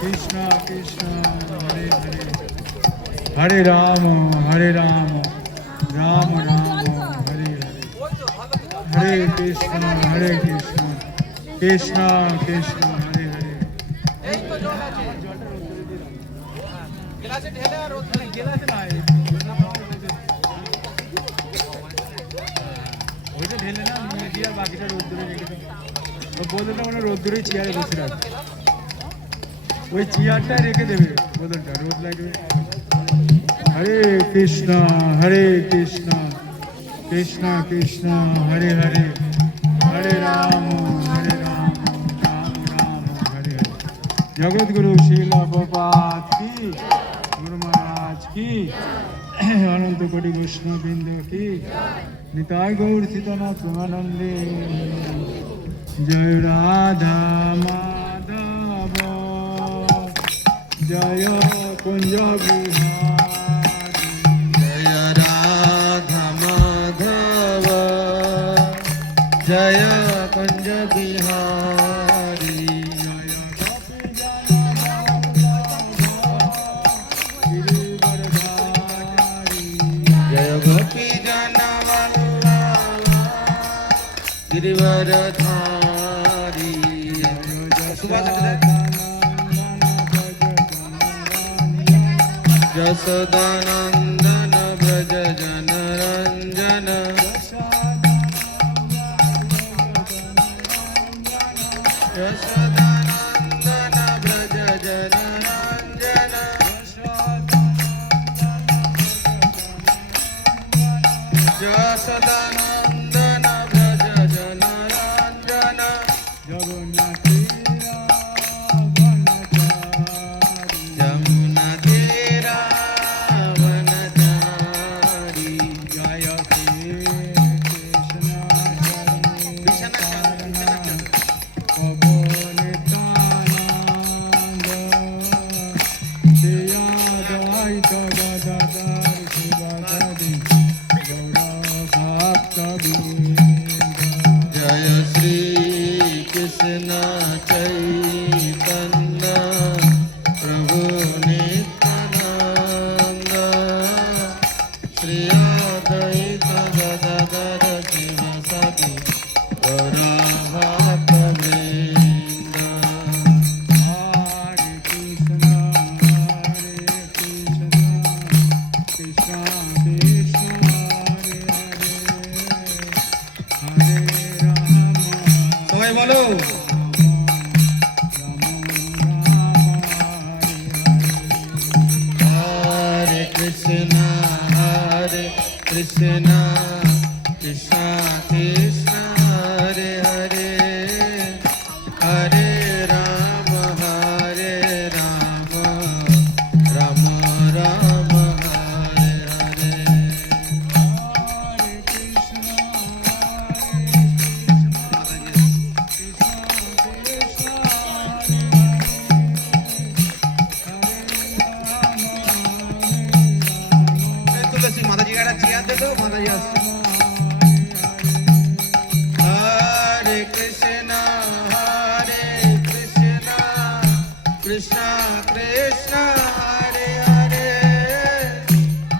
Krishna Krishna Hare Hare Hare Rama Hare Rama Rama Rama Hare Hare Hare Krishna Krishna Krishna Hare Hare ওইটা ঢেলে না নিয়ে দিয়ে বাকিটা রোদ্দুরে রেখে দাও ও বোতলটা মানে রোদ্দুরে চেয়ারে বসে রাখবে ওই চেয়ারটা রেখে দেবে বোতলটা রোদ লাগবে হরে কৃষ্ণ কৃষ্ণ কৃষ্ণ হরে হরে হরে রাম রাম রাম হরে হরে জগৎগুরু শিল প্রপাত কি গুরু মহারাজ কি অনন্ত কোটি বৈষ্ণব বৃন্দ কি নিতাই গৌর সীতানাথ প্রেমানন্দে জয় রাধা মাধব জয় কুঞ্জ বিহারী জয় রাধা মাধব জয় কুঞ্জ বিহারী জয় গোপী জনবল্লভ গিরিবরধারী যশোদানন্দন ব্রজ জনরঞ্জন যশোদানন্দন ব্রজ জনরঞ্জন যশোদানন্দন ব্রজ জনরঞ্জন যমুনা তীরা বনচারী জয় কৃষ্ণ পবনিতানন্দ শ্রীয়াদায়িত গদাধর শিবগদি গৌরভক্তবৃন্দ জয় শ্রী কৃষ্ণ চৈতন্য প্রভু নিত্যানন্দ শ্রী অদ্বৈত গদাধর শিবসদি গৌরভক্তবৃন্দ হরে কৃষ্ণ কৃষ্ণ কৃষ্ণ হরে হরে হরে রাম সবাই বলো হরে কৃষ্ণ কৃষ্ণ কৃষ্ণ কৃষ্ণ হরে হরে হরে রাম রাম রাম হরে হরে তুলসী মাতাজি একটা চেয়ার দে তো মাতাজি আসছে হরে কৃষ্ণ কৃষ্ণ কৃষ্ণ হরে হরে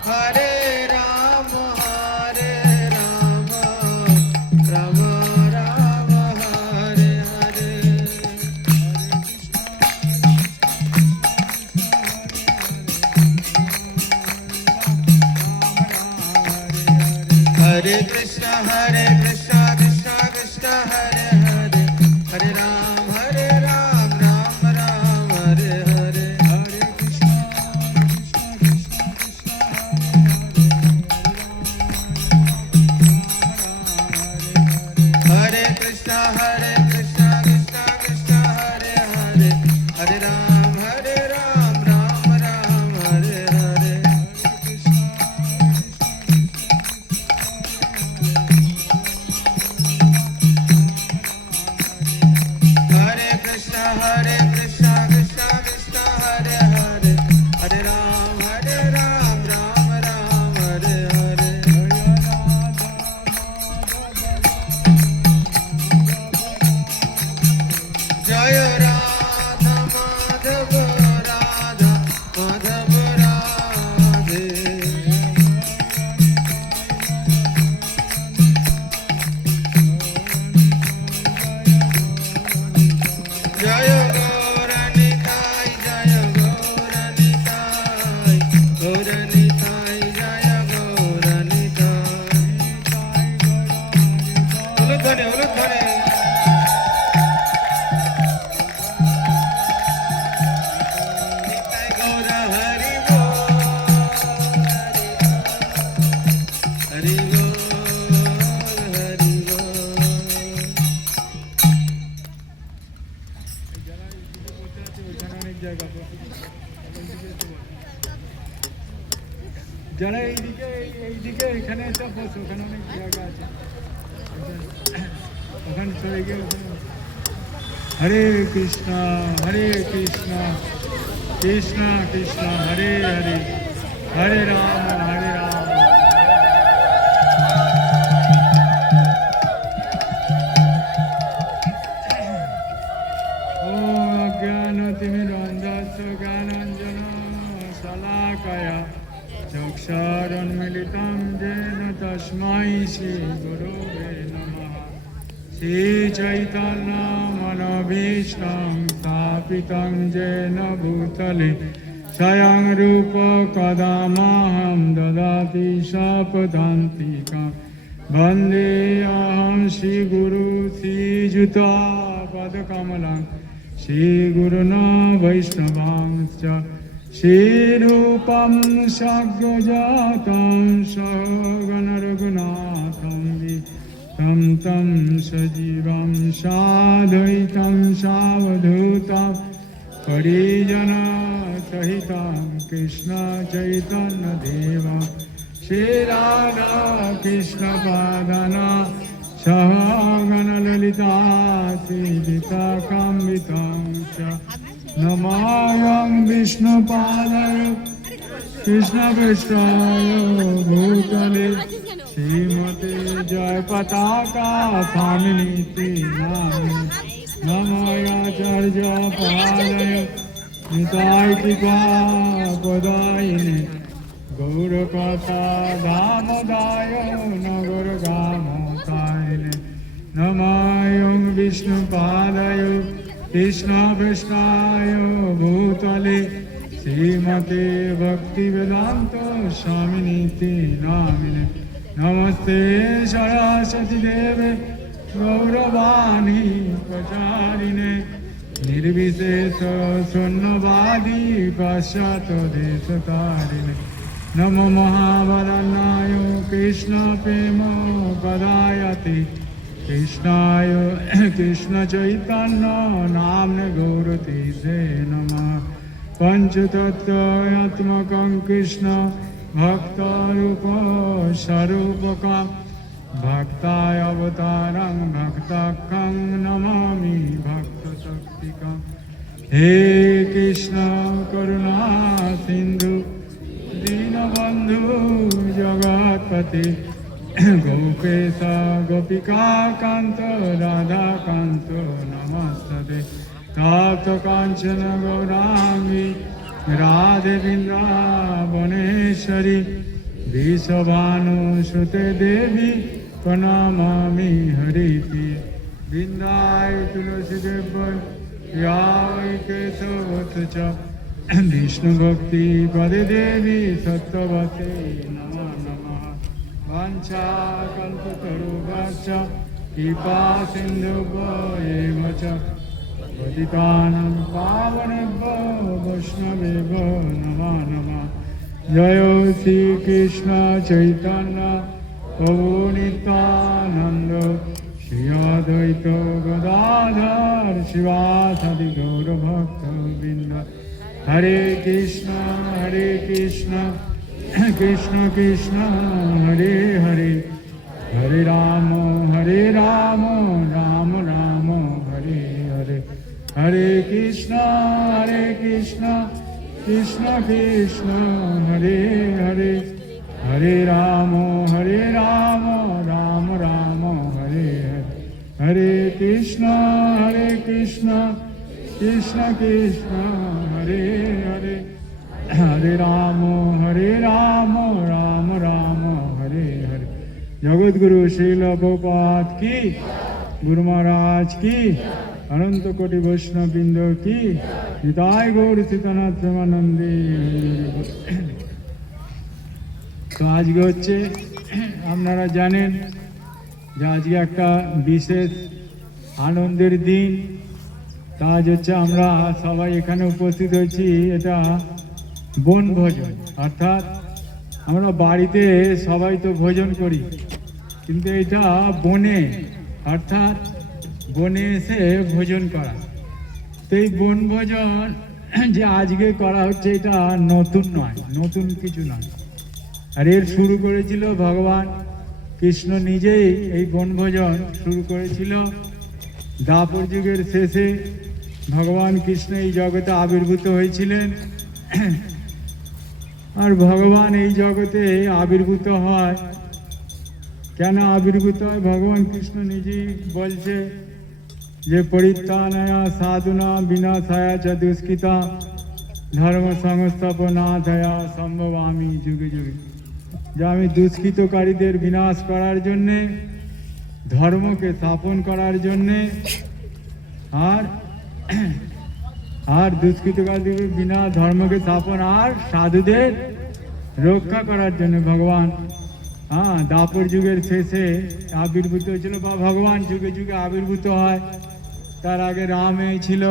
হরে রাম রাম রাম হরে হরে हरे कृष्णा कृष्ण कृष्ण हरे हरे हरे राम राम राम हरे हरे हरे कृष्ण हरे कृष्णा कृष्ण कृष्ण हरे हरे हरे राम राम राम हरे हरे हरे कृष्णा कृष्ण कृष्ण हरे हरे हरे राम राम राम हरे हरे जय राधा জায়গা যারা এইদিকে এখানে এসে বস, ওখানে অনেক জায়গা আছে, ওখানে চলে গিয়ে হরে কৃষ্ণ কৃষ্ণ কৃষ্ণ হরে হরে হরে রাম হরে রাম। ওম অজ্ঞানতিমিরন্ধস্য জ্ঞানাঞ্জন শলাকয়া চক্ষুরুন্মিলিतं येन तस्मै श्रीगुरवे नमः। श्रीचैतन्यमनोभीष्टं स्थापितं येन भूतले स्वयं रूप कदा मह्यं ददाति सापदान्तिकं। वन्देऽहं श्रीगुरु श्रीयुतापदकमलं श्रीगुरुन् वैष्णवांश्च। श्रीरूपं सग्रजातं सहगणरघुनाथं तं सजीवं साद्वैतं सावधूतं परिजनसहितं कृष्ण चैतन्यदेवं श्रीराधा कृष्णपादना सहगणललिता श्रीविशाखान्वितं च। नमायं विष्णुपादाय कृष्णपृष्ठाय भूतले श्रीमते जयपताका स्वामिनीति नामिने। नमोऽचार्यपादाय निताय कृपापदायिने गौरकथा दामोदाय नगरगामोदायिने। नमायं विष्णुपादाय कृष्णपृष्ठाय भूतले श्रीमते भक्तिवेदान्त स्वामिनीति नामिने। नमस्ते सरस्वती देवे गौरवाणी प्रचारिणे निर्विशेष शून्यवादी पाश्चात्यदेशतारिणे। नमो महावदनाय कृष्ण प्रेम पदायते कृष्णाय कृष्ण चैतन्य नाम्ने गौरतीर्थे नमः। पंचतत्त्वात्मकं कृष्ण भक्तरूप स्वरूपकं भक्ताय अवतारं भक्ताख्यं नमामि भक्तशक्तिकं। हे कृष्ण करुणा सिन्धु दीनबन्धु जगत्पते गोपेश गोपिकान्त राधाकान्त नमस्ते। तप्त काञ्चन गौराङ्गी राधे वृन्दावनेश्वरी विश्वभानुसुते देवी प्रणमामि हरिप्रिये। वृन्दाय तुलसीदेवै या वै केशवत् च विष्णुभक्तिपदे देवी सत्यवते नमो नमः। वाञ्छाकल्पतरुभ्यश्च कृपा सिन्धुभ्येव च पतितानां पावनेभ्यो वैष्णवेभ्यो नमो नमः। जय श्रीकृष्ण चैतन्य प्रभु नित्यानन्द श्री अद्वैत गदाधर शिवासादि गौरभक्तवृन्द। हरे कृष्ण कृष्ण कृष्ण हरे हरे हरे राम राम राम हरे हरे। हरे कृष्ण कृष्ण कृष्ण हरे हरे हरे राम राम राम हरे हरे। हरे कृष्ण कृष्ण कृष्ण हरे हरे हरे राम राम राम हरे हरे। जगद्गुरु श्रील प्रभुपाद की, गुरु महाराज की, अनंत कोटि वैष्णव बृंद की, निताय गौर सीतानाथ प्रेमानंदी। তো আজকে হচ্ছে আপনারা জানেন যে আজকে একটা বিশেষ আনন্দের দিন। তা আজ হচ্ছে আমরা সবাই এখানে উপস্থিত হয়েছি, এটা বনভোজন। অর্থাৎ আমরা বাড়িতে সবাই তো ভোজন করি, কিন্তু এটা বনে, অর্থাৎ বনে এসে ভোজন করা। তো এই বনভোজন যে আজকে করা হচ্ছে এটা নতুন নয়, নতুন কিছু নয়। আর এর শুরু করেছিল ভগবান কৃষ্ণ নিজেই। এই বনভোজন শুরু করেছিল দ্বাপর যুগের শেষে। ভগবান কৃষ্ণ এই জগতে আবির্ভূত হয়েছিলেন। আর ভগবান এই জগতে আবির্ভূত হয়, কেন আবির্ভূত হয় ভগবান কৃষ্ণ নিজেই বলছে যে পরিত্রাণায়া সাধুনা বিনাশায়া চ দুষ্কৃতা ধর্ম সংস্থাপনাথয়া সম্ভবামি যুগে যুগে। যে আমি দুষ্কৃতকারীদের বিনাশ করার জন্যে, ধর্মকে স্থাপন করার জন্যে, আর দুষ্কৃতকারীদের বিনা ধর্মকে স্থাপন আর সাধুদের রক্ষা করার জন্য ভগবান দ্বাপর যুগের শেষে আবির্ভূত হয়েছিল, বা ভগবান যুগে যুগে আবির্ভূত হয়। তার আগে রাম ছিল,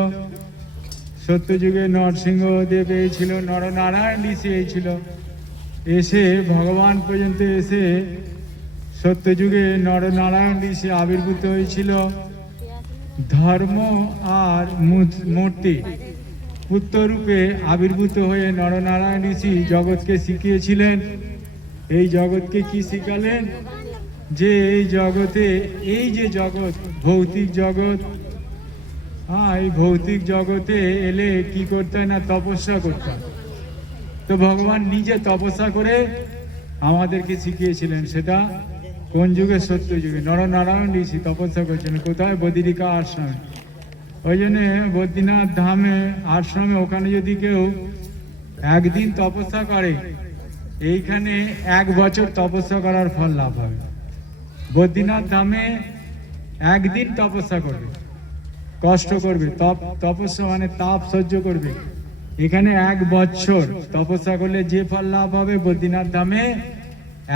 সত্য যুগে নরসিংহদেব ছিল, নরনারায়ণ ঋষি ছিল। এসে ভগবান পর্যন্ত এসে সত্য যুগে নরনারায়ণ ঋষি আবির্ভূত হয়েছিল। ধর্ম আর মূর্তি পুত্ররূপে আবির্ভূত হয়ে নরনারায়ণ ঋষি জগৎকে শিখিয়েছিলেন। এই জগৎকে কি শিখালেন? যে এই জগতে, এই যে জগৎ ভৌতিক জগৎ, এই ভৌতিক জগতে এলে কি করতে হয় না, তপস্যা করতে হয়। তো ভগবান নিজে তপস্যা করে আমাদেরকে শিখিয়েছিলেন। সেটা কোন যুগে? সত্য যুগে। নরনারায়ণ ঋষি তপস্যা করছেন কোথায়? বদ্রিকা আশ্রমে। ওই জন্যে বদ্রীনাথ ধামে আশ্রমে, ওখানে যদি কেউ একদিন তপস্যা করে, এইখানে 1 বছর তপস্যা করার ফল লাভ হবে। বদ্রীনাথ ধামে একদিন তপস্যা করবে, কষ্ট করবে, তপস্যা মানে তাপ সহ্য করবে। এখানে 1 বছর তপস্যা করলে যে ফল লাভ হবে, বদ্রীনাথ ধামে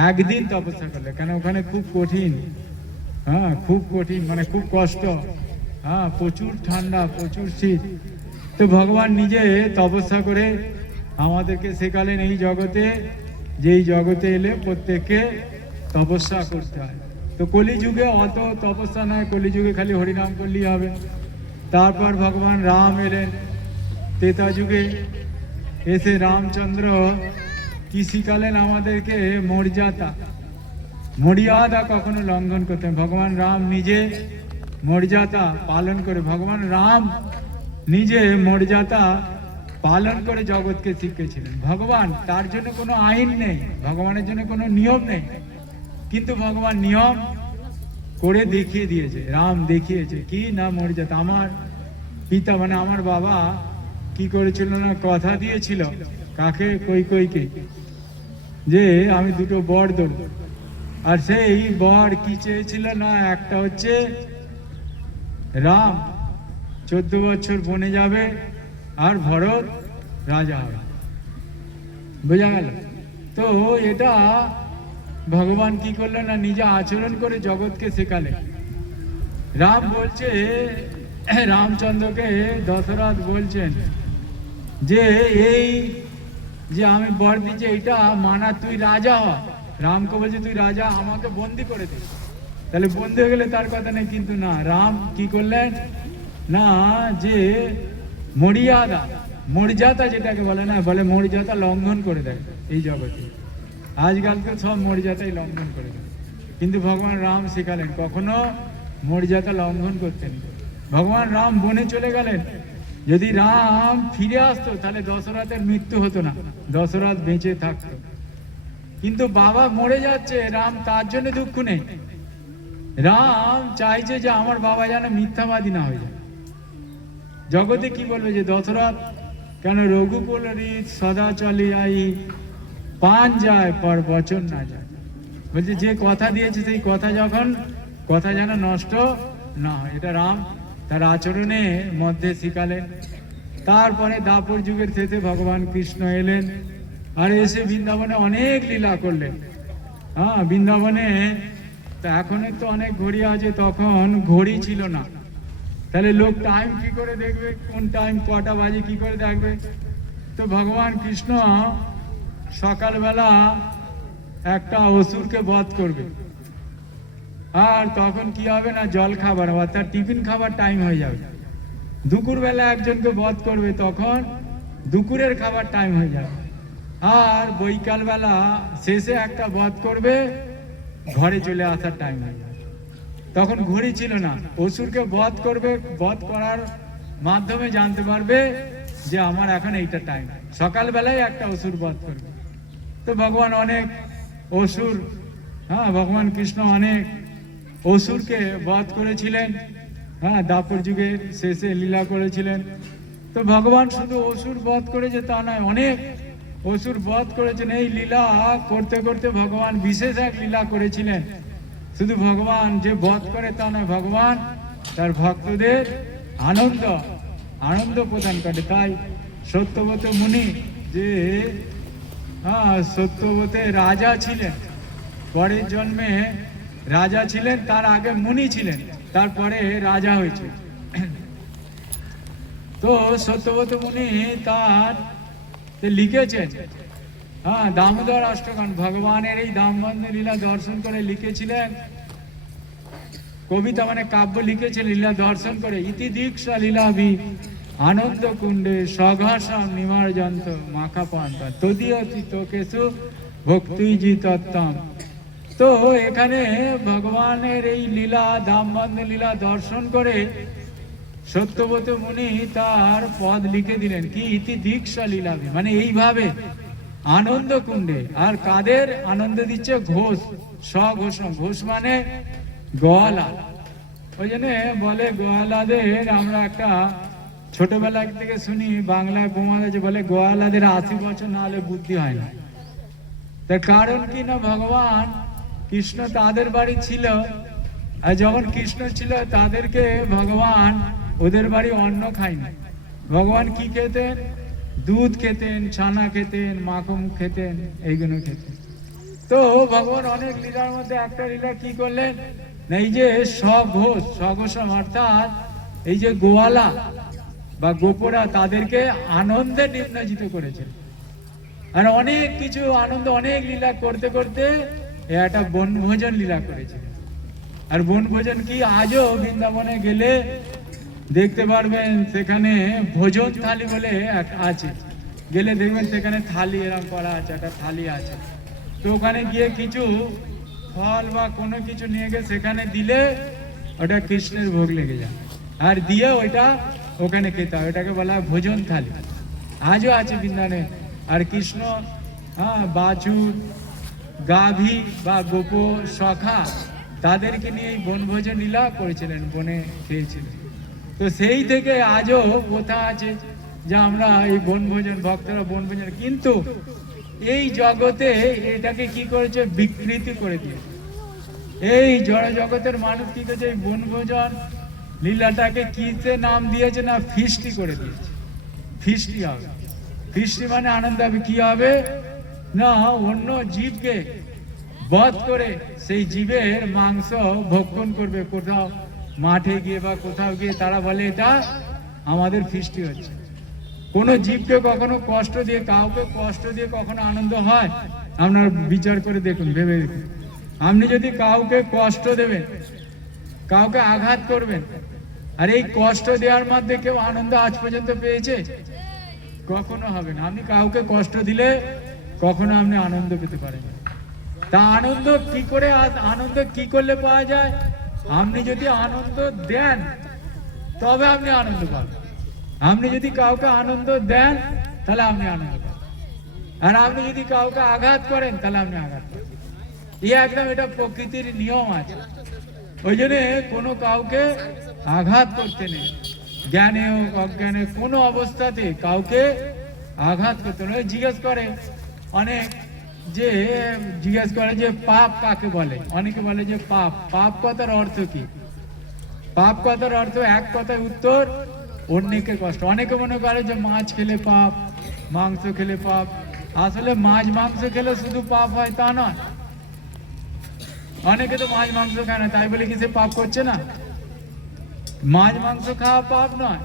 একদিন তপস্যা করলে। কেন? ওখানে খুব কঠিন, খুব কঠিন, মানে খুব কষ্ট, প্রচুর ঠান্ডা, প্রচুর শীত। তো ভগবান নিজে তপস্যা করে আমাদেরকে শেখালেন এই জগতে, যেই জগতে এলে প্রত্যেককে তপস্যা করতে হয়। তো কলিযুগে অত তপস্যা নয়, কলিযুগে খালি হরিনাম করলেই হবে। তারপর ভগবান রাম এলেন ত্রেতা যুগে। এসে রামচন্দ্র কি শিখালেন আমাদেরকে? মর্যাদা কখনো লঙ্ঘন করতে। ভগবান রাম নিজে মর্যাদা পালন করে, ভগবান রাম নিজে মর্যাদা পালন করে জগৎকে শিখিয়েছিলেন। ভগবান, তার জন্য কোনো আইন নেই, ভগবানের জন্য কোনো নিয়ম নেই, কিন্তু ভগবান নিয়ম করে দেখিয়ে দিয়েছে। রাম দেখিয়েছে কি না মর্যাদা। আমার পিতা মানে আমার বাবা কি করেছিল না, কথা দিয়েছিল কাকে? কৈকেয়ীকে, যে আমি 2টো বর দেব। আর সেই বর কি চেয়েছিল না, একটা হচ্ছে রাম 14 বছর বনে যাবে আর ভরত রাজা হবে। বোঝা গেল? তো এটা ভগবান কি করলেন না, নিজে আচরণ করে জগৎকে শেখালেন। রাম বলছে, রামচন্দ্রকে দশরথ বলছেন যে এই যে আমি বর দিচ্ছি, এটা মানা, তুই রাজা হ। রামকে বলছে তুই রাজা, আমাকে বন্দি করে দে। তাহলে বন্দি হয়ে গেলে তার কথা নেই, কিন্তু না, রাম কি করলেন না, যে মর্যাদা যেটাকে বলে না, বলে মর্যাদা লঙ্ঘন করে দেয় এই জগতে। আজকালকে সব মর্যাদাই লঙ্ঘন করে দেয়, কিন্তু ভগবান রাম শেখালেন কখনো মর্যাদা লঙ্ঘন করতেন। ভগবান রাম বনে চলে গেলেন। যদি রাম ফিরে আসতো তাহলে দশরথের মৃত্যু হতো না, দশরথ বেঁচে থাকতো। কিন্তু বাবা মরে যাচ্ছে, রাম তার জন্য দুঃখ নেই। রাম চাইছে যে আমার বাবা যেন মিথ্যাবাদী না হয়ে যায়। জগতে কি বলবে যে দশরথ কেন? রঘুকুল রীত সদা চলে আই, পান যায় পর বচন না যায়। বলছে যে কথা দিয়েছে সেই কথা যেন নষ্ট না হয়। এটা রাম তার আচরণে মধ্যে শিখালেন। তারপরে দ্বাপর যুগের শেষে ভগবান কৃষ্ণ এলেন, আর এসে বৃন্দাবনে অনেক লীলা করলেন। বৃন্দাবনে তো এখন তো অনেক ঘড়ি আছে, তখন ঘড়ি ছিল না। তাহলে লোক টাইম কি করে দেখবে, কোন টাইম কটা বাজে কি করে দেখবে? তো ভগবান কৃষ্ণ সকালবেলা একটা অসুরকে বধ করবে, আর তখন কি হবে না, জল খাবার অর্থাৎ টিফিন খাবার টাইম হয়ে যাবে। দুপুরবেলা একজনকে বধ করবে, তখন দুপুরের খাবার টাইম হয়ে যাবে, আর বৈকালবেলা শেষে একটা বধ করবে, ঘরে চলে আসার টাইম হয়ে যাবে। তখন ঘড়ি ছিল না, অসুরকে বধ করবে, বধ করার মাধ্যমে জানতে পারবে যে আমার এখন এইটা টাইম। সকালবেলায় একটা অসুর বধ করবে। তো ভগবান অনেক অসুর, ভগবান কৃষ্ণ অনেক অসুরকে বধ করেছিলেন, দ্বাপর যুগের শেষে লীলা করেছিলেন। তো ভগবান শুধু অসুর বধ করেছে তা নয়, অনেক অসুর বধ করেছেন। এই লীলা করতে করতে ভগবান বিশেষ এক লীলা করেছিলেন। শুধু ভগবান যে বধ করে তা নয়, ভগবান তার ভক্তদের আনন্দ প্রদান করে। তাই সত্যব্রত মুনি যে সত্যব্রতে রাজা ছিলেন, পরের জন্মে রাজা ছিলেন, তার আগে মুনি ছিলেন, তারপরে রাজা হয়েছে। তো সত্যব্রত মুনি তার লিখেছেন, দামোদর অষ্টকন, ভগবানের এই দামবন্ধ লীলা দর্শন করে লিখেছিলেন কবিতা, মানে কাব্য লিখেছিলেন লীলা দর্শন করে। ইতি দীক্ষা লীলাভি আনন্দ কুণ্ডে সঘাসম নিমার্জন্ত মাখা পান্তা তদীয়তি তোকেশু ভক্তি তত্ত্বম। তো এখানে ভগবানের এই লীলা, দামবন্ধ লীলা দর্শন করে সত্যব্রত মুনি তার পদ লিখে দিলেন কি, ইতি দীক্ষা লীলাভি, মানে এইভাবে আনন্দ কুণ্ডে। আর কাদের আনন্দ দিচ্ছে? ঘোষ, স্বঘোষম, ঘোষ মানে গোয়ালা। ওই জন্য বলে গোয়ালাদের, আমরা একটা ছোটবেলা থেকে শুনি বাংলায় প্রমাণ আছে, বলে গোয়ালাদের 80 বছর না হলে বুদ্ধি হয় না। তার কারণ কি না, ভগবান কৃষ্ণ তাদের বাড়ি ছিল, আর যখন কৃষ্ণ ছিল তাদেরকে ভগবান ওদের বাড়ি অন্ন খায়নি। ভগবান কি খেতেন? দুধ খেতেন, ছানা খেতেন, মাখন খেতেন, এইগুলো খেতেন। তো ভগবান অনেক লীলার মধ্যে একটা লীলা কি করলেন, এই যে স্বঘোষম, অর্থাৎ এই যে গোয়ালা বা গোপরা, তাদেরকে আনন্দে নিমজ্জিত করেছেন। আর অনেক কিছু আনন্দ, অনেক লীলা করতে করতে একটা বনভোজন লীলা করেছে। আর বনভোজন কি, আজও বৃন্দাবনে গেলে দেখতে পারবেন, সেখানে ভোজন থালি বলে আছে, গেলে দেখবেন সেখানে থালি এরকম করা আছে, একটা থালি আছে। তো ওখানে গিয়ে কিছু ফল বা কোনো কিছু নিয়ে গিয়ে সেখানে দিলে ওটা কৃষ্ণের ভোগ লেগে যায়, আর দিয়ে ওইটা ওখানে খেতে হয়, ওটাকে বলা হয় ভোজন থালি। আজও আছে বৃন্দাবনে। আর কৃষ্ণ বাছুর, গাভী বা গোপ সখা, তাদেরকে নিয়ে এই বনভোজন লীলা করেছিলেন, বনে খেয়েছিলেন। তো সেই থেকে আজও প্রথা আছে যে আমরা এই বনভোজন, ভক্তরা বনভোজন, কিন্তু এই জগতে এটাকে কি করেছে, বিকৃতি করে দিয়েছে। এই জড় জগতের মানুষ কি করেছে, এই বনভোজন লীলাটাকে কিসে নাম দিয়েছে না, ফিস্টি করে দিয়েছে। ফিস্টি হবে, ফিস্টি মানে আনন্দ হবে। কি হবে না, অন্য জীবকে বধ করে সেই জীবের মাংস ভক্ষণ করবে, কোথাও মাঠে গিয়ে বা কোথাও গিয়ে, তারা বলে এটা আমাদের ফিস্টি হচ্ছে। কোন জীবকে কখনো কষ্ট দিয়ে, কাউকে কষ্ট দিয়ে কখনো আনন্দ হয়? আপনার বিচার করে দেখুন, ভেবে দেখুন। আপনি যদি কাউকে কষ্ট দেবেন, কাউকে আঘাত করবেন, আর এই কষ্ট দেওয়ার মধ্যে কেউ আনন্দ আজ পর্যন্ত পেয়েছে? কখনো হবে না। আপনি কাউকে কষ্ট দিলে কখনো আপনি আনন্দ পেতে পারেন না। তা আনন্দ কি করে, আনন্দ কি করলে পাওয়া যায়? আপনি যদি আনন্দ দেন তবে আপনি আনন্দ পাবেন। আপনি যদি কাউকে আনন্দ দেন তাহলে আপনি আনন্দ পাবেন, আর আপনি যদি কাউকে আঘাত করেন তাহলে আপনি আঘাত পাবেন। একদম এটা প্রকৃতির নিয়ম আছে। ওই জন্য কোনো কাউকে আঘাত করতে নেই, জ্ঞানে হোক অজ্ঞানে, কোনো অবস্থাতে কাউকে আঘাত করতে নেই। জিজ্ঞেস করে অনেক, যে জিজ্ঞেস করে যে পাপ কাকে বলে? অনেকে বলে যে পাপ কথার অর্থ কি? পাপ কথার অর্থ এক কথায় উত্তর, অন্যকে কষ্ট। অনেকে মনে করে যে মাছ খেলে পাপ, মাংস খেলে পাপ। আসলে মাছ মাংস খেলে শুধু পাপ হয় তা নয়। অনেকে তো মাছ মাংস খায় না, তাই বলে কি সে পাপ করছে না? মাছ মাংস খাওয়া পাপ নয়,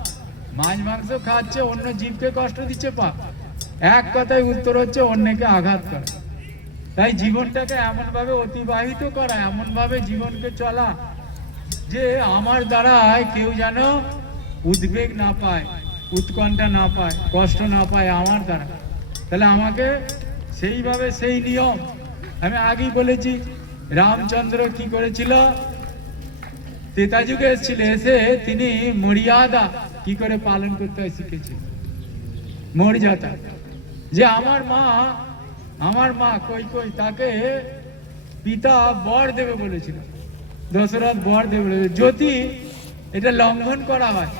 মাছ মাংস খাচ্ছে, অন্য জীবকে কষ্ট দিচ্ছে পাপ। এক কথায় উত্তর হচ্ছে অন্যকে আঘাত করা। তাই জীবনটাকে এমন ভাবে অতিবাহিত করা, এমন ভাবে জীবনকে চলা, যে আমার দ্বারা কেউ যেন উদ্বেগ না পায়, উৎকণ্ঠা না পায়, কষ্ট না পায় আমার দ্বারা, তাহলে আমাকে সেইভাবে সেই নিয়ম আমি আগেই বলেছি। রামচন্দ্র কি করেছিল, ত্রেতা যুগে এসেছিল, এসে তিনি মর্যাদা কি করে পালন করতে হয় শিখেছিল। মর্যাদা, যে আমার মা কই কই তাকে পিতা বর দেবে বলেছিল, দশরথ বর দেবে বলেছিল। যদি এটা লঙ্ঘন করা হয়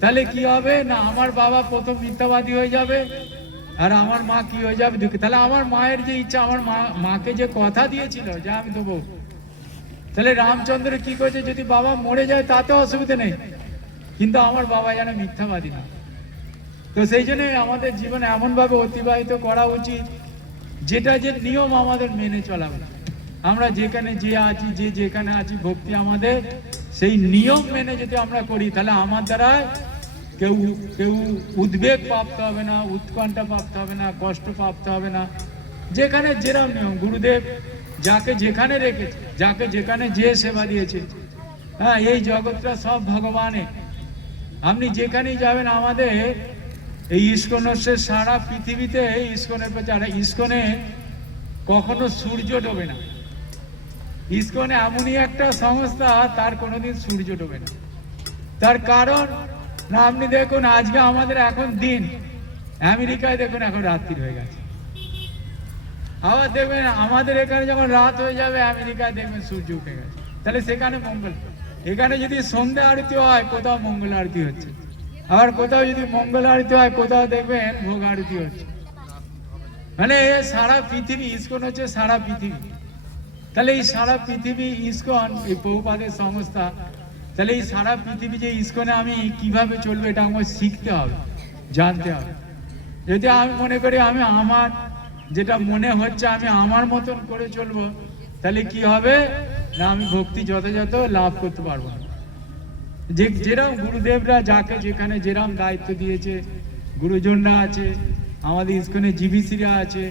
তাহলে কি হবে না, আমার বাবা প্রথম মিথ্যাবাদী হয়ে যাবে আর আমার মা কি হয়ে যাবে দুঃখী। তাহলে আমার মায়ের যে ইচ্ছা, আমার মাকে যে কথা দিয়েছিল যে আমি দেবো, তাহলে রামচন্দ্র কি করেছে, যদি বাবা মরে যায় তাতে অসুবিধা নেই, কিন্তু আমার বাবা যেন মিথ্যাবাদী না। তো সেই জন্য আমাদের জীবনে এমন ভাবে অতিবাহিত করা উচিত, যেটা যে নিয়ম আমাদের মেনে চলা উচিত। আমরা যেখানে যে আছি, যে যেখানে আছি, ভক্তি আমাদের সেই নিয়ম মেনে যদি আমরা করি, তাহলে আমার দ্বারা কেউ কেউ উদ্বেগ প্রাপ্ত হবে না, উৎকণ্ঠা প্রাপ্ত হবে না, কষ্ট প্রাপ্ত হবে না। যেখানে যেরকম নিয়ম, গুরুদেব যাকে যেখানে রেখেছে, যাকে যেখানে যে সেবা দিয়েছে, হ্যাঁ, এই জগৎটা সব ভগবানের। আপনি যেখানেই যাবেন, আমাদের এই ইস্কন হচ্ছে সারা পৃথিবীতে ইস্কনের প্রচার। ইস্কনে কখনো সূর্য ডোবে না। ইস্কনে এমনই একটা সংস্থা, তার কোনোদিন সূর্য ডোবে না। তার কারণ না, আপনি দেখুন আজকে আমাদের এখন দিন, আমেরিকায় দেখুন এখন রাত্রি হয়ে গেছে। আবার দেখবেন আমাদের এখানে যখন রাত হয়ে যাবে, আমেরিকায় দেখবেন সূর্য উঠে গেছে। তাহলে সেখানে মঙ্গল। এখানে যদি সন্ধ্যা আরতি হয়, কোথাও মঙ্গল আরতি হচ্ছে। আবার কোথাও যদি মঙ্গল আরতি হয়, কোথাও দেখবেন ভোগ আরতি হচ্ছে। মানে সারা পৃথিবী, ইস্কন হচ্ছে সারা পৃথিবী। তাহলে এই সারা পৃথিবী ইস্কন, এই প্রভুপাদের সংস্থা, তাহলে এই সারা পৃথিবী যে ইস্কনে আমি কিভাবে চলবো, এটা আমাকে শিখতে হবে, জানতে হবে। যদি আমি মনে করি আমি আমার যেটা মনে হচ্ছে আমি আমার মতন করে চলবো, তাহলে কি হবে না, আমি ভক্তি যথাযথ লাভ করতে পারবো না। যেরকম গুরুদেবরা যাকে যেখানে যেরকম দায়িত্ব দিয়েছে, গুরুজনরা আছে, আমাদের ইস্কনে জিবিসিরা আছে,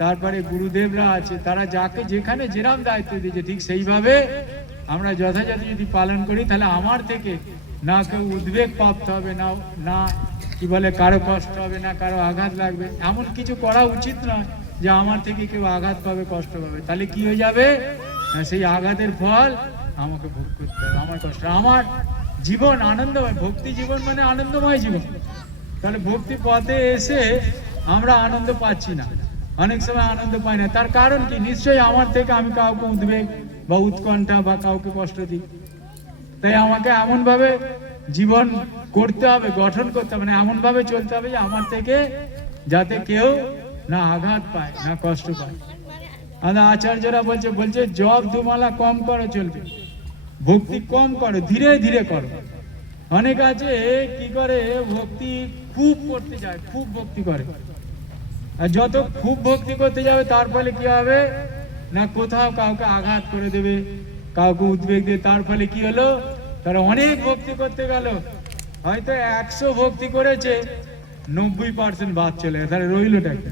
তারপরে গুরুদেবরা আছে, তারা যাকে যেখানে যেরকম দায়িত্ব দিয়েছে, ঠিক সেইভাবে আমরা যথাযথ যদি পালন করি, তাহলে আমার থেকে না কেউ উদ্বেগ প্রাপ্ত হবে, না না কি বলে কারো কষ্ট হবে, না কারো আঘাত লাগবে। এমন কিছু করা উচিত নয় যে আমার থেকে কেউ আঘাত পাবে, কষ্ট পাবে। তাহলে কি হয়ে যাবে না, সেই আঘাতের ফল আমাকে ভোগ করতে হবে, আমার কষ্ট। আমার জীবন আনন্দময়, ভক্তি জীবন মানে আনন্দময় জীবন। তাহলে ভক্তি পথে এসে আমরা আনন্দ পাচ্ছি না, অনেক সময় আনন্দ পাই না। তার কারণ কি, নিশ্চয়ই আমার থেকে আমি কাউকে উদ্বেগ বা উৎকণ্ঠা বা কাউকে কষ্ট দিই। তাই আমাকে এমন ভাবে জীবন করতে হবে, গঠন করতে হবে, না এমন ভাবে চলতে হবে যে আমার থেকে যাতে কেউ না আঘাত পায়, না কষ্ট পায়। আমাদের আচার্যরা বলছে জব দুমালা কম করো চলবে, ভক্তি কম করো, ধীরে ধীরে করো। অনেক আছে কি করে, ভক্তি খুব করতে যায়, খুব ভক্তি করে, আর যত খুব ভক্তি করতে যাবে তার ফলে কি হবে না, কোথাও কাউকে আঘাত করে দেবে, কাউকে উদ্বেগ দেবে। তার ফলে কি হলো, তারা অনেক ভক্তি করতে গেল, হয়তো 100 ভক্তি করেছে, 90% বাদ চলে গেল, তাহলে রইলটা কি?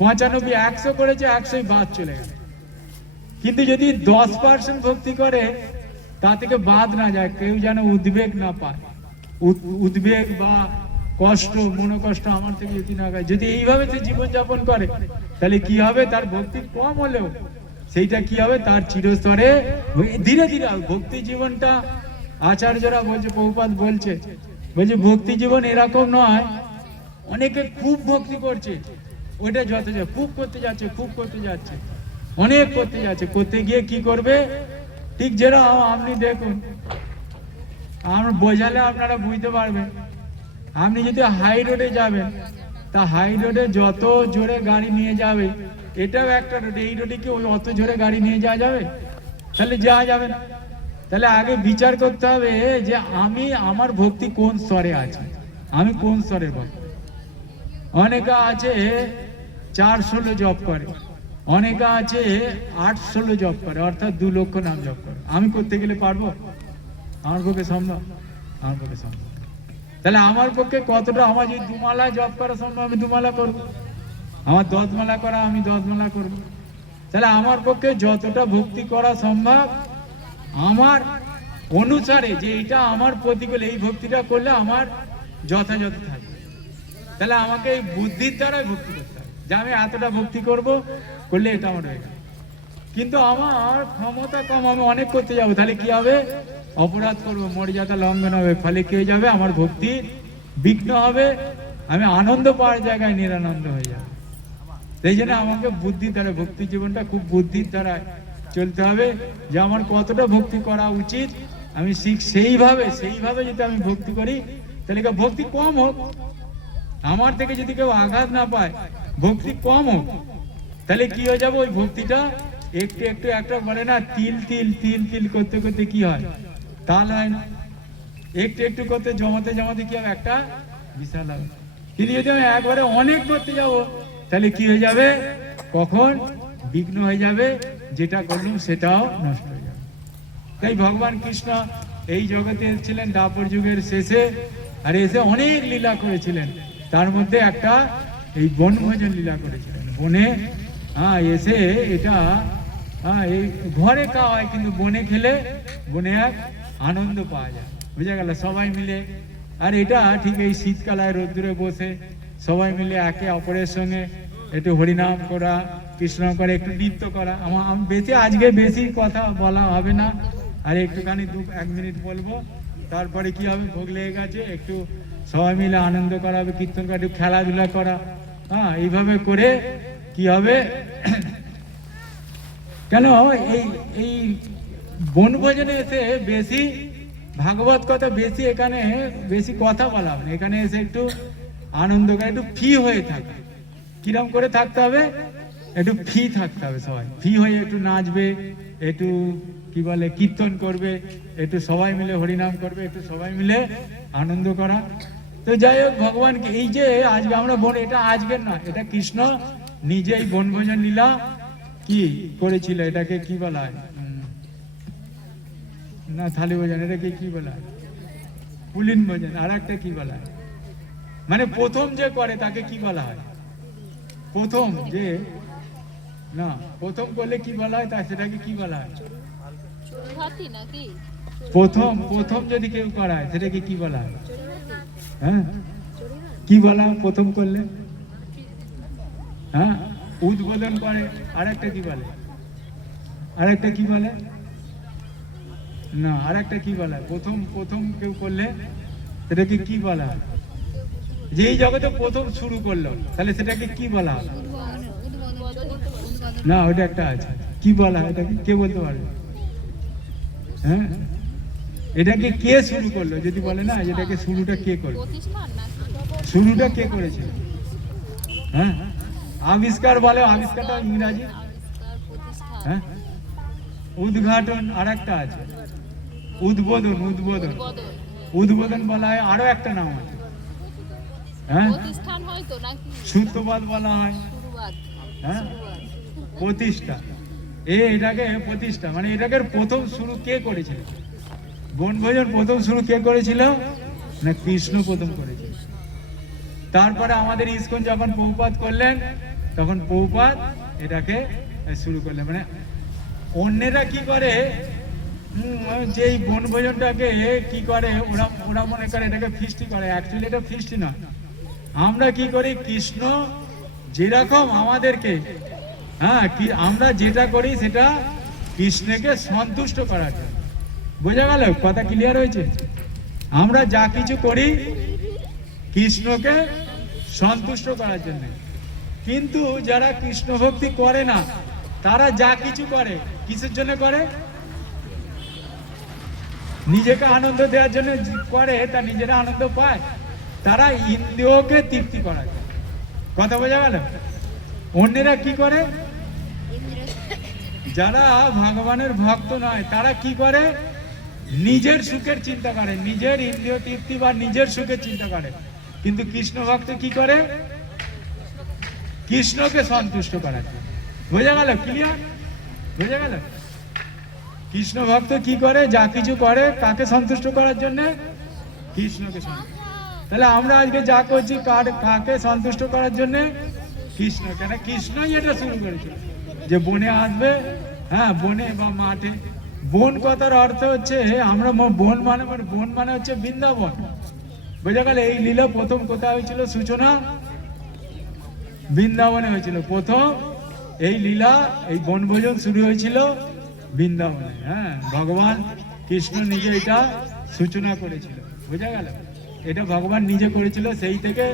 95, 100 করেছে, 100ই বাদ চলে গেল। কিন্তু যদি 10% ভক্তি করে, তা থেকে বাদ না যায়, কেউ যেন উদ্বেগ না পায়, উদ্বেগ বা কষ্ট, মনোকষ্ট আমার থেকে যদি না পায়, যদি এইভাবে সে জীবনযাপন করে, তাহলে কি হবে, তার ভক্তি কম হলেও সেইটা কি হবে, তার চিরস্তরে ধীরে ধীরে ভক্তি জীবনটা। আচার্যরা বলছে, প্রভুপাদ বলছে ভক্তি জীবন এরকম নয়, অনেকে খুব ভক্তি করছে, ওইটা যত খুব করতে যাচ্ছে, খুব করতে যাচ্ছে, অনেক করতে যাচ্ছে, করতে গিয়ে কি করবে, ঠিক যেরকম আপনি দেখুন, আমরা বোঝালে আপনারা বুঝতে পারবেন। আপনি যদি হাই রোডে যাবেন, তা হাই রোডে যত জোরে গাড়ি নিয়ে যাবে, এটাও একটা রোড, এই রোডে কি ওই অত জোরে গাড়ি নিয়ে যাওয়া যাবে? তাহলে যাওয়া যাবে না। তাহলে আগে বিচার করতে হবে যে আমি আমার ভক্তি কোন স্তরে আছে, আমি কোন স্তরে ভক্ত। অনেকে আছে 416 জপ করে, অনেকে আছে 816 জপ করে, অর্থাৎ 2 লক্ষ নাম জপ করে। আমি করতে গেলে পারবো? আমার পক্ষে সম্ভব? আমার পক্ষে সম্ভব। তাহলে আমার পক্ষে কতটা, আমার যদি 2 মালা জপ করা সম্ভব, আমি 2 মালা করবো। আমার 10 মালা করা, আমি 10 মালা করবো। তাহলে আমার পক্ষে যতটা ভক্তি করা সম্ভব, আমার অনুসারে যে এটা আমার প্রতিকূল, এই ভক্তিটা করলে আমার যথাযথ থাকবে। তাহলে আমাকে এই বুদ্ধির দ্বারাই ভক্তি করতে হবে, যে আমি এতটা ভক্তি করব, করলে এটা আমার হয়ে গেল। কিন্তু আমার ক্ষমতা কম, আমি অনেক করতে যাবো, তাহলে কি হবে? অপরাধ করবো, মর্যাদা লঙ্ঘন হবে, ফলে কি হয়ে যাবে? আমার ভক্তি বিঘ্ন হবে, আমি আনন্দ পাওয়ার জায়গায় নিরানন্দ হয়ে যাবে। সেই জন্য আমাকে বুদ্ধির দ্বারা, ভক্তি জীবনটা খুব বুদ্ধির দ্বারা চলতে হবে, যে আমার কতটা ভক্তি করা উচিত, আমি সেইভাবে যদি আমি ভক্তি করি, তাহলে ভক্তি কম হোক, আমার থেকে যদি কেউ আঘাত না পায়, ভক্তি কম হোক, তাহলে কি হয়ে যাবে? ওই ভক্তিটা একটু একটু একটা বলে না, তিল তিল তিল তিল করতে করতে কি হয়? তাল হয় না? একটু একটু করতে জমাতে জমাতে কি হবে? একটা বিশাল হবে। কিন্তু যদি আমি একবারে অনেক করতে যাবো, তাহলে কি হয়ে যাবে? কখন বিঘ্ন হয়ে যাবে, যেটা করলুম সেটাও নষ্ট হয়ে যাবে। তাই ভগবান কৃষ্ণ এই জগতে এসেছিলেন দ্বাপর যুগের শেষে, আর এসে অনেক লীলা করেছিলেন। তার মধ্যে একটা এই বনভোজন লীলা করেছিলেন। বনে এসে এটা এই ঘরে খাওয়া হয়, কিন্তু বনে খেলে বনে এক আনন্দ পাওয়া যায়, বুঝা গেল? সবাই মিলে। আর এটা ঠিক এই শীতকালায় রোদ্দুরে বসে সবাই মিলে একে অপরের সঙ্গে একটু হরিনাম করা, কৃষ্ণ করে, একটু নৃত্য করা। আমি আজকে বেশি কথা বলা হবে না, আর একটুখানি 1 মিনিট বলবো, তারপরে কি হবে? ভোগ লেগে গেছে, একটু সবাই মিলে আনন্দ করা হবে, কীর্তন করা, একটু খেলাধুলা করা। এইভাবে করে কি হবে? কেন এই বনভোজনে এসে বেশি ভাগবত কথা, বেশি এখানে বেশি কথা বলা হবে না, এখানে এসে একটু আনন্দ করে, একটু ফ্রি হয়ে থাকা। কিরম করে থাকতে হবে? একটু ফ্রি থাকতে হবে, সবাই ফ্রি হয়ে একটু নাচবে, একটু কি বলে কীর্তন করবে, একটু সবাই মিলে হরিনাম করবে, একটু সবাই মিলে আনন্দ করা। তো যাই হোক, ভগবানকে এই যে আজকে আমরা এটা আজকের না, এটা কৃষ্ণ নিজেই বনভোজন লীলা কি করেছিল। এটাকে কি বলা হয়? না, থালি ভোজন, এটাকে কি বলা হয়? পুলিন ভোজন। আর একটা কি বলা হয়? মানে প্রথম যে করে তাকে কি বলা হয়? প্রথম যে না, প্রথম করলে কি বলা হয়, তা সেটাকে কি বলা হয়? প্রথম যদি কেউ করায় সেটাকে কি বলা হয়? হ্যাঁ, কি বলা হয় প্রথম করলে? হ্যাঁ, উদ্বোধন করে। আর একটা কি বলে? আর একটা কি বলে? না, আর একটা কি বলা হয়? প্রথম কেউ করলে সেটাকে কি বলা হয়? যে এই জগতে প্রথম শুরু করলো, তাহলে সেটাকে কি বলা হয়? না, ওটা একটা আছে, কি বলা হয়? এটাকে কে বলতে পারবে? হ্যাঁ, এটাকে কে শুরু করলো? যদি বলে না, এটাকে শুরুটা কে করলো? শুরুটা কে করেছিল? হ্যাঁ, আবিষ্কার বলে, আবিষ্কারটা ইংরাজি। হ্যাঁ, উদ্ঘাটন। আর একটা আছে উদ্বোধন। উদ্বোধন বলা হয়। আরো একটা নাম আছে, হ্যাঁ, সূত্রপাত বলা হয়। হ্যাঁ, প্রতিষ্ঠা। এটাকে প্রতিষ্ঠা, মানে এটাকে প্রথম শুরু কে করেছিল? বনভোজন প্রথম শুরু কে করেছিল? না, কৃষ্ণ প্রথম করেছিল। তারপরে আমাদের ইস্কন যখন প্রভুপাদ করলেন, তখন প্রভুপাদ এটাকে শুরু করলেন। মানে অন্যেরা কি করে, যে এই বনভোজনটাকে কি করে, ওরা মনে করে এটাকে ফিস্টি করে। অ্যাকচুয়ালি এটা ফিস্টি নয়। আমরা কি করি, কৃষ্ণ যেরকম আমাদেরকে, কি আমরা যেটা করি সেটা কৃষ্ণকে সন্তুষ্ট করার জন্য। বোঝা গেল? কথা ক্লিয়ার হয়েছে? আমরা যা কিছু করি কৃষ্ণকে সন্তুষ্ট করার জন্য। কিন্তু যারা কৃষ্ণ ভক্তি করে না, তারা যা কিছু করে কিসের জন্য করে? নিজেকে আনন্দ দেওয়ার জন্য করে, তা নিজেরা আনন্দ পায়। তারা ইন্দ্রিয়কে তৃপ্তি করায়। কথা বোঝা গেল? অন্যেরা কি করে? যারা ভগবানের ভক্ত নয়, তারা কি করে? নিজের সুখের চিন্তা করে, নিজের ইন্দ্রিয় তৃপ্তি বা নিজের সুখের চিন্তা করে। কিন্তু কৃষ্ণ ভক্ত কি করে? কৃষ্ণকে সন্তুষ্ট করার। বোঝা গেল? ক্লিয়ার? বোঝা গেল? কৃষ্ণ ভক্ত কি করে? যা কিছু করে কাকে সন্তুষ্ট করার জন্য? কৃষ্ণকে সন্তুষ্ট। তাহলে আমরা আজকে যা করছি কাকে সন্তুষ্ট করার জন্য? কৃষ্ণ। কেন? কৃষ্ণই এটা শুরু করেছিল, যে বনে আসবে। হ্যাঁ, বনে বা মাঠে। বন কথার অর্থ হচ্ছে, আমরা বন মানে হচ্ছে বৃন্দাবন। বোঝা গেল? এই লীলা প্রথম কোথায় হয়েছিল? সূচনা বৃন্দাবনে হয়েছিল প্রথম। এই লীলা, এই বনভোজন শুরু হয়েছিল বৃন্দাবনে। হ্যাঁ, ভগবান কৃষ্ণ নিজে এটা সূচনা করেছিল। বোঝা গেল? এটা ভগবান নিজে করেছিল। সেই থেকে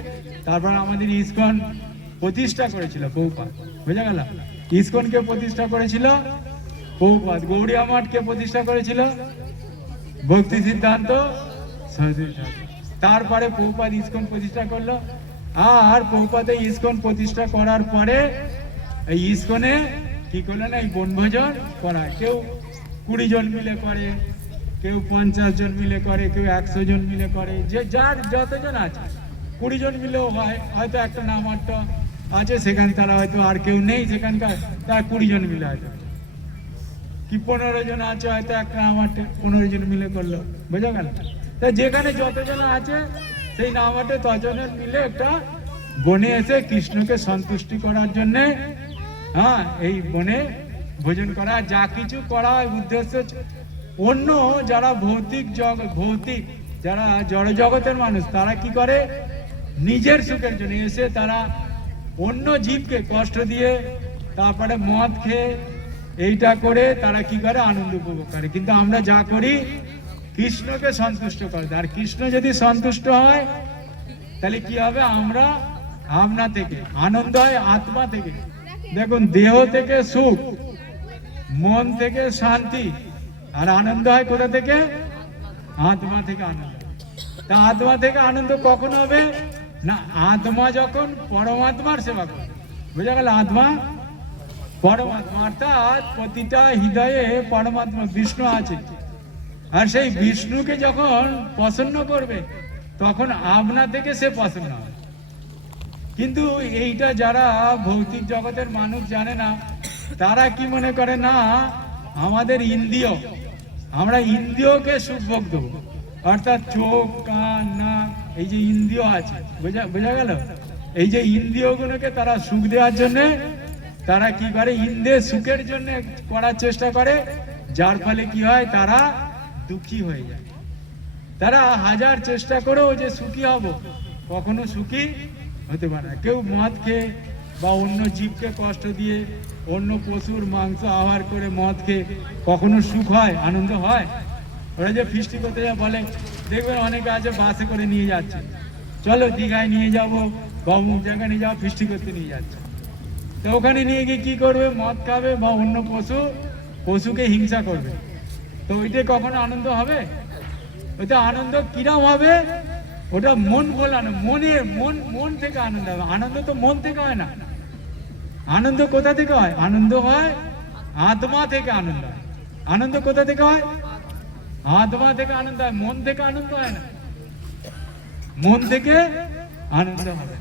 তারপর আমাদের ইসকন প্রতিষ্ঠা করেছিল প্রভুপাদ। বোঝা গেল? ইসকনকে প্রতিষ্ঠা করেছিল প্রভুপাদ। গৌড়িয়া মঠকে প্রতিষ্ঠা করেছিল ভক্তি সিদ্ধান্ত সরস্বতী ঠাকুর। তারপরে প্রভুপাদ ইসকন প্রতিষ্ঠা করলো। আর প্রভুপাদে ইসকন প্রতিষ্ঠা করার পরে এই ইসকনে কি করলো না, এই বনভোজন করা। কেউ 20 জন মিলে করে, কেউ 50 জন মিলে করে, কেউ 100 জন মিলে করে, যে যার যতজন আছে। 20 জন মিলেও হয়, হয়তো একটা নামাট্য আছে সেখানে তারা হয়তো আর কেউ নেই সেখানকার, তারা 20 জন মিলে হয়তো, কি 15 জন আছে হয়তো একটা নামাটে 15 জন মিলে করলো। বোঝা গেল? তা যেখানে যতজন আছে সেই নামাটে ততজনের মিলে একটা বনে এসে কৃষ্ণকে সন্তুষ্টি করার জন্যে, হ্যাঁ, এই বনে ভোজন করা, যা কিছু করা উদ্দেশ্য। অন্য যারা ভৌতিক যারা জড় জগতের মানুষ, তারা কি করে? নিজের সুখের জন্য এসে তারা অন্য জীবকে কষ্ট দিয়ে, তারপরে মদ খেয়ে এইটা করে তারা কি করে? আনন্দ উপভোগ করে। কিন্তু আমরা যা করি কৃষ্ণকে সন্তুষ্ট করে। আর কৃষ্ণ যদি সন্তুষ্ট হয় তাহলে কি হবে? আমরা আপনা থেকে আনন্দ হয়, আত্মা থেকে। দেখুন, দেহ থেকে সুখ, মন থেকে শান্তি, আর আনন্দ হয় কোথা থেকে? আত্মা থেকে আনন্দ। তা আত্মা থেকে আনন্দ কখন হবে না? আত্মা যখন পরমাত্মার সেবা করে। বুঝা গেল? আত্মা পরমাত্মা, অর্থাৎ প্রতিটা হৃদয়ে পরমাত্মা বিষ্ণু আছে। আর সেই বিষ্ণুকে যখন প্রসন্ন করবে তখন আপনা থেকে সে প্রসন্ন হবে। কিন্তু এইটা যারা ভৌতিক জগতের মানুষ জানে না, তারা কি মনে করে? না, আমাদের ইন্দ্রিয়, আমরা ইন্দ্রিয়কে সুখ ভোগ দেবো। অর্থাৎ চোখ, কান, নাক, এই যে ইন্দ্রিয় আছে, বোঝা গেল? এই যে ইন্দ্রিয়গুলোকে তারা সুখ দেওয়ার জন্যে তারা কি করে? ইন্দ্রিয়ের সুখের জন্য করার চেষ্টা করে, যার ফলে কি হয়? তারা দুঃখী হয়ে যায়। তারা হাজার চেষ্টা করেও যে সুখী হব, কখনো সুখী হতে পারে না। কেউ মদ খেয়ে বা অন্য জীবকে কষ্ট দিয়ে, অন্য পশুর মাংস আহার করে মদ খেয়ে কখনো সুখ হয়, আনন্দ হয়? ওরা যে ফিস্টি করতে যায় বলে, দেখবেন অনেকে আছে বাসে করে নিয়ে যাচ্ছে, চলো দীঘায় নিয়ে যাবো বা অমুক জায়গায় নিয়ে যাবো, ফিস্টি করতে নিয়ে যাচ্ছে। তো ওখানে নিয়ে গিয়ে কি করবে? মদ খাবে বা অন্য পশুকে হিংসা করবে। তো ওইটা কখনো আনন্দ হবে? ওইটা আনন্দ কিরম হবে? ওটা মন ভোলানো, মন থেকে আনন্দ হবে। আনন্দ তো মন থেকে হয় না। আনন্দ কোথা থেকে হয়? আনন্দ হয় আত্মা থেকে। আনন্দ হয়, আনন্দ কোথা থেকে হয়? আত্মা থেকে আনন্দ হয়, মন থেকে আনন্দ হয় না। মন থেকে আনন্দ হবে।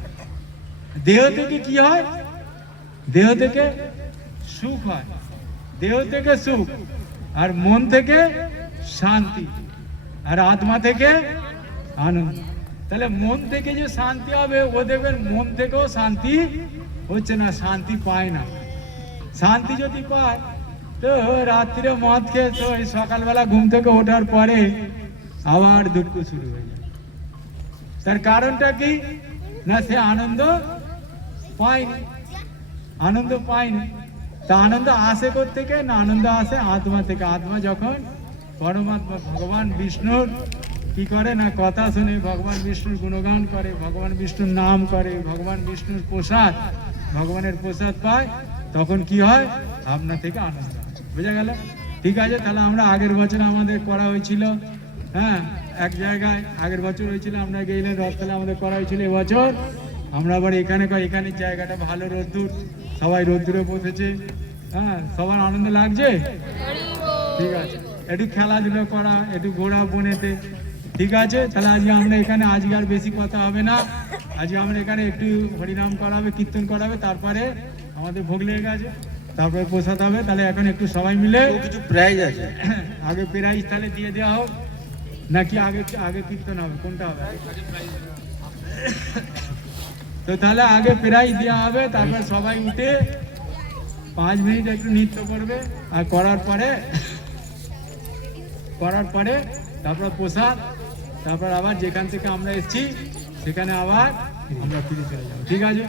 দেহ থেকে কি হয়? দেহ থেকে সুখ হয়, দেহ থেকে সুখ, আর মন থেকে শান্তি, আর আত্মা থেকে আনন্দ। তাহলে মন থেকে যে শান্তি হবে, ও দেখবেন মন থেকেও শান্তি হচ্ছে না, শান্তি পায় না। শান্তি যদি পায় তো রাত্রিরে মদ খেয়ে তো সকালবেলা ঘুম থেকে ওঠার পরে আবার দুঃখ শুরু হয়ে যায়। তার কারণটা কি? না, সে আনন্দ পায়নি, আনন্দ পায়নি। তা আনন্দ আসে কোত্থেকে? না, আনন্দ আসে আত্মা থেকে। আত্মা যখন পরমাত্মা ভগবান বিষ্ণুর কি করে না, কথা শুনে, ভগবান বিষ্ণুর গুণগান করে, ভগবান বিষ্ণুর নাম করে, ভগবান বিষ্ণুর প্রসাদ, ভগবানের প্রসাদ পায়, তখন কি হয়? আপনা থেকে আনন্দ হয়। বুঝা গেল? ঠিক আছে, তাহলে আমরা আগের বছর আমাদের করা হয়েছিল, হ্যাঁ, এক জায়গায় আগের বছর হয়েছিল, আমরা গেলে রথতলা আমাদের করা হয়েছিল। এবছর আমরা আবার এখানে জায়গাটা ভালো, রোদ্দুর, সবাই রোদ্দুরে বসেছে, হ্যাঁ, সবার আনন্দ লাগছে। ঠিক আছে, একটু খেলাধুলো করা, একটু ঘোরা বনেতে। ঠিক আছে, তাহলে আজকে আমরা এখানে, আজকে আর বেশি কথা হবে না। আজকে আমরা এখানে একটু হরিনাম করা হবে, কীর্তন করা হবে, তারপরে আমাদের ভোগ লেগে গেছে, তারপরে প্রসাদ হবে। তাহলে এখন একটু সবাই মিলে কিছু প্রাইজ আছে, আগে প্রাইজ তাহলে দিয়ে দেওয়া হোক, নাকি আগে কীর্তন হবে, কোনটা হবে? তো তাহলে আগে প্রাইজ দেওয়া হবে, তারপর সবাই উঠে 5 মিনিট একটু নৃত্য করবে, আর করার পরে তারপর প্রসাদ, তারপর আবার যেখান থেকে আমরা এসেছি সেখানে আবার আমরা ফিরে চলে যাবো, ঠিক আছে?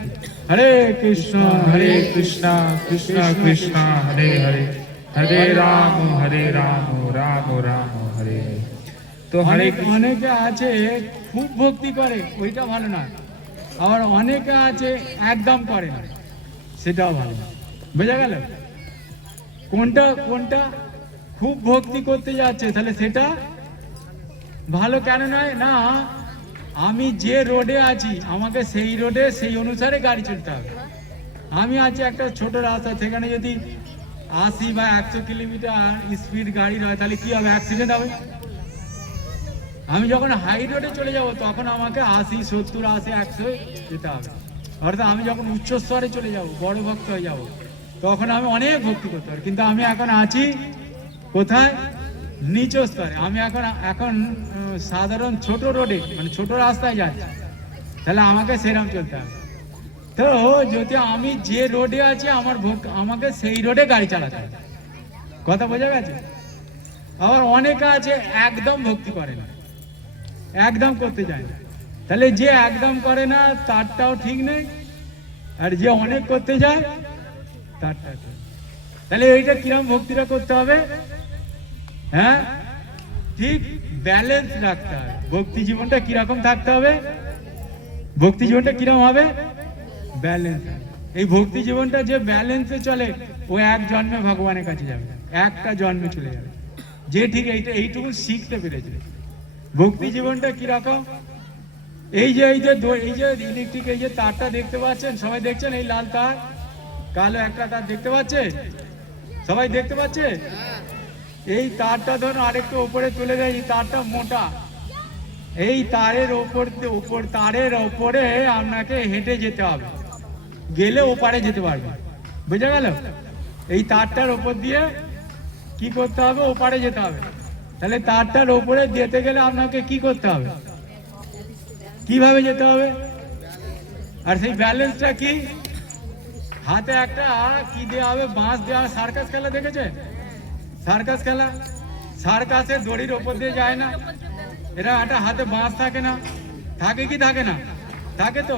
হরে কৃষ্ণ हरे कृष्णा कृष्णा कृष्णा हरे हरे हरे राम राम राम हरे हरे। तो हरे অনেকে আছে খুব ভক্তি করে, ওইটা ভালো না। আবার অনেকে আছে একদম করে না, সেটাও ভালো না। বোঝা গেল? কোনটা কোনটা খুব ভক্তি করতে যাচ্ছে তাহলে সেটা ভালো কেন নয়? না, আমি যে রোডে আছি আমাকে সেই রোডে সেই অনুসারে গাড়ি চলতে হবে। আমি আছি একটা ছোট রাস্তা, সেখানে যদি 80 বা 100 কিলোমিটার স্পিড গাড়ি হয় তাহলে কি হবে? অ্যাক্সিডেন্ট হবে। আমি যখন হাই রোডে চলে যাব তখন আমাকে 80, 70, 80, 100 যেতে হবে। অর্থাৎ আমি যখন উচ্চ স্তরে চলে যাব, বড় ভক্ত হয়ে যাব, তখন আমি অনেক ভক্তি করতে পারি। কিন্তু আমি এখন আছি কোথায়? নিচ স্তরে। আমি এখন সাধারণ ছোট রোডে, মানে ছোট রাস্তায় যাচ্ছি, তাহলে আমাকে সেরকম চলতে হবে। তো যদি আমি যে রোডে আছি আমাকে সেই রোডে গাড়ি চালাতে হবে। কথা বোঝা গেছে? আবার অনেকে আছে একদম ভক্তি করে না, একদম করতে চায় না। তাহলে যে একদম করে না তারটাও ঠিক নেই, আর যে অনেক করতে যায় তারটা ঠিক। তাহলে এইটা কিরকম ভক্তিটা করতে হবে? হ্যাঁ, ঠিক ব্যালেন্স রাখতে হবে। ভক্তি জীবনটা কিরকম থাকতে হবে? ভক্তি জীবনটা কিরকম হবে? ব্যালেন্স। এই ভক্তি জীবনটা যে ব্যালেন্সে চলে ও এক জন্মে ভগবানের কাছে যাবে, একটা জন্মে চলে যাবে। যে ঠিক এইটুকু শিখতে পেরেছে। ভক্তি জীবনটা কিরকম? এই যে ইলেকট্রিক এই যে তারটা দেখতে পাচ্ছেন, সবাই দেখছেন? এই লাল তার, কালো একটা তার দেখতে পাচ্ছে, সবাই দেখতে পাচ্ছে? এই তারটা ধরুন আরেকটু উপরে তুলে দেয়, এই তারটা মোটা, এই তারের তারের ওপরে আপনাকে হেঁটে যেতে হবে, গেলে ওপারে যেতে পারবে। বুঝা গেল? এই তারটার ওপর দিয়ে কি করতে হবে? ওপারে যেতে হবে। তাহলে তারটার ওপরে যেতে গেলে আপনাকে কি করতে হবে? কিভাবে যেতে হবে? আর সেই ব্যালেন্সটা কি? হাতে একটা কি দেওয়া হবে? বাঁশ দেওয়া। সার্কাস খেলা দেখেছে? সার্কাস খেলা, সার্কাসে দড়ির ওপর দিয়ে যায় না, এরা একটা হাতে বাঁশ থাকে না, থাকে কি থাকে না? থাকে। তো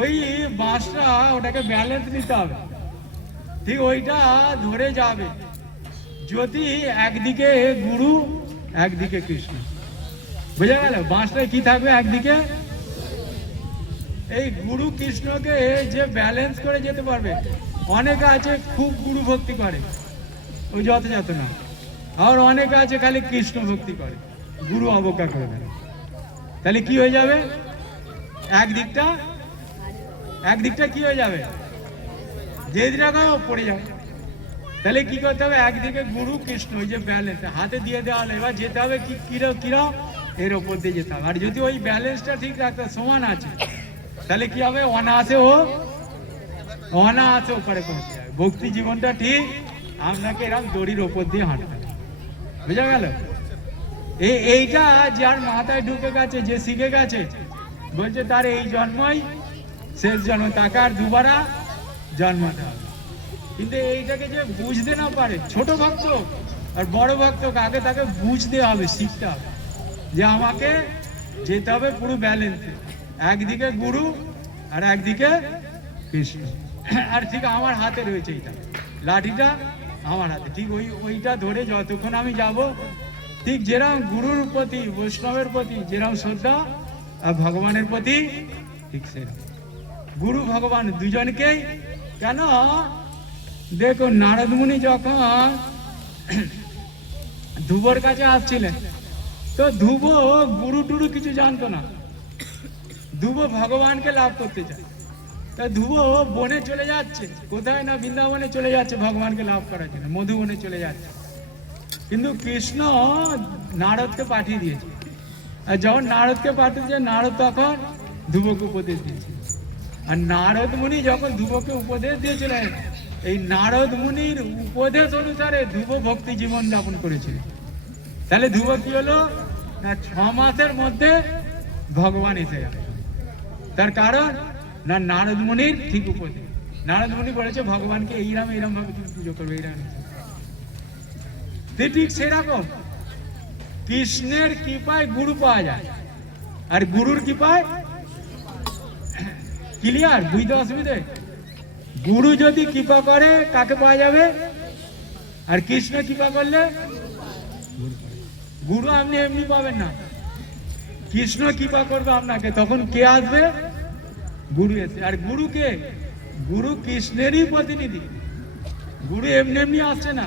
ওই বাঁশটা, ওটাকে ব্যালেন্স নিতে হবে, ঠিক ওইটা ধরে যাবে। যদি একদিকে গুরু একদিকে কৃষ্ণ, বুঝা গেল? বাঁশটায় কি থাকবে? একদিকে এই গুরু কৃষ্ণকে যে ব্যালেন্স করে যেতে পারবে। অনেকে আছে খুব গুরু ভক্তি করে, ওই যত না। আর অনেকে আছে খালি কৃষ্ণ ভক্তি করে, গুরু অবজ্ঞা করে দেয়। তাহলে কি হয়ে যাবে? একদিকটা কি হয়ে যাবে? যেদিন পড়ে যাবে। তাহলে কি করতে হবে? একদিকে গুরু কৃষ্ণ, ওই যে ব্যালেন্স হাতে দিয়ে দেওয়া হলো, এবার যেতে হবে কি কিরম এর ওপর দিয়ে যেতে হবে। আর যদি ওই ব্যালেন্সটা ঠিক রাখতে সমান আছে তাহলে কি হবে? অনায়াসে ওপারে পৌঁছে যাবে। ভক্তি জীবনটা ঠিক আপনাকে এরকম দড়ির ওপর দিয়ে হাঁটতে হবে। বুঝা গেল? এইটা যার মাথায় ঢুকে গেছে, যে শিখে গেছে, বলছে তার এই জন্মই শেষ জন্ম, তাকে আর দুবারা জন্মাতে হবে। কিন্তু এইটাকে যে বুঝতে না পারে, ছোট ভক্ত আর বড় ভক্তকে আগে তাকে বুঝতে হবে, শিখতে হবে যে আমাকে যেতে হবে পুরো ব্যালেন্সে, একদিকে গুরু আর একদিকে কৃষ্ণ। আর ঠিক আমার হাতে রয়েছে এইটা, লাঠিটা আমার হাতে, ঠিক ওইটা ধরে যতক্ষণ আমি যাব, ঠিক যেরকম গুরুর প্রতি, বৈষ্ণবের প্রতি যেরকম শ্রদ্ধা আর ভগবানের প্রতি ঠিক সেরকম। গুরু ভগবান দুজনকেই। কেন? দেখুন, নারদ মুনি যখন ধ্রুবর কাছে আসছিলেন, তো ধ্রুব গুরু টুরু কিছু জানতো না, ধ্রুব ভগবানকে লাভ করতে চায়। তা ধ্রুব বনে চলে যাচ্ছে, কোথায় না বৃন্দাবনে চলে যাচ্ছে ভগবানকে লাভ করার জন্য, মধুবনে চলে যাচ্ছে। কিন্তু কৃষ্ণ নারদকে পাঠিয়ে দিয়েছে। আর যখন নারদকে পাঠিয়েছে, নারদ তখন ধ্রুবকে উপদেশ দিয়েছে। আর নারদ মুনি যখন ধ্রুবকে উপদেশ দিয়েছিলেন, এই নারদ মুনির উপদেশ অনুসারে ধ্রুব ভক্তি জীবন যাপন করেছিল। তাহলে ধ্রুব কি হলো না, 6 মাসের মধ্যে ভগবান এসে গেল। তার কারণ না, নারদ মুনির ঠিক উপদেশ। নারদ মুনি বলেছে ভগবানকে এইরকম ভাবে তুমি পুজো করবে, এইরকম। ঠিক সেরকম কৃষ্ণের কৃপায় গুরু পাওয়া যায়। আর গুরুর কৃপায় ক্লিয়ার, বুঝতে অসুবিধে? গুরু যদি কৃপা করে কাকে পাওয়া যাবে? আর কৃষ্ণ কৃপা করলে গুরু আপনি এমনি পাবেন না, কৃষ্ণ কৃপা করবে আপনাকে, তখন কে আসবে? গুরু এসে। আর গুরু কে? গুরু কৃষ্ণেরই প্রতিনিধি, গুরু এমনি এমনি আসছে না।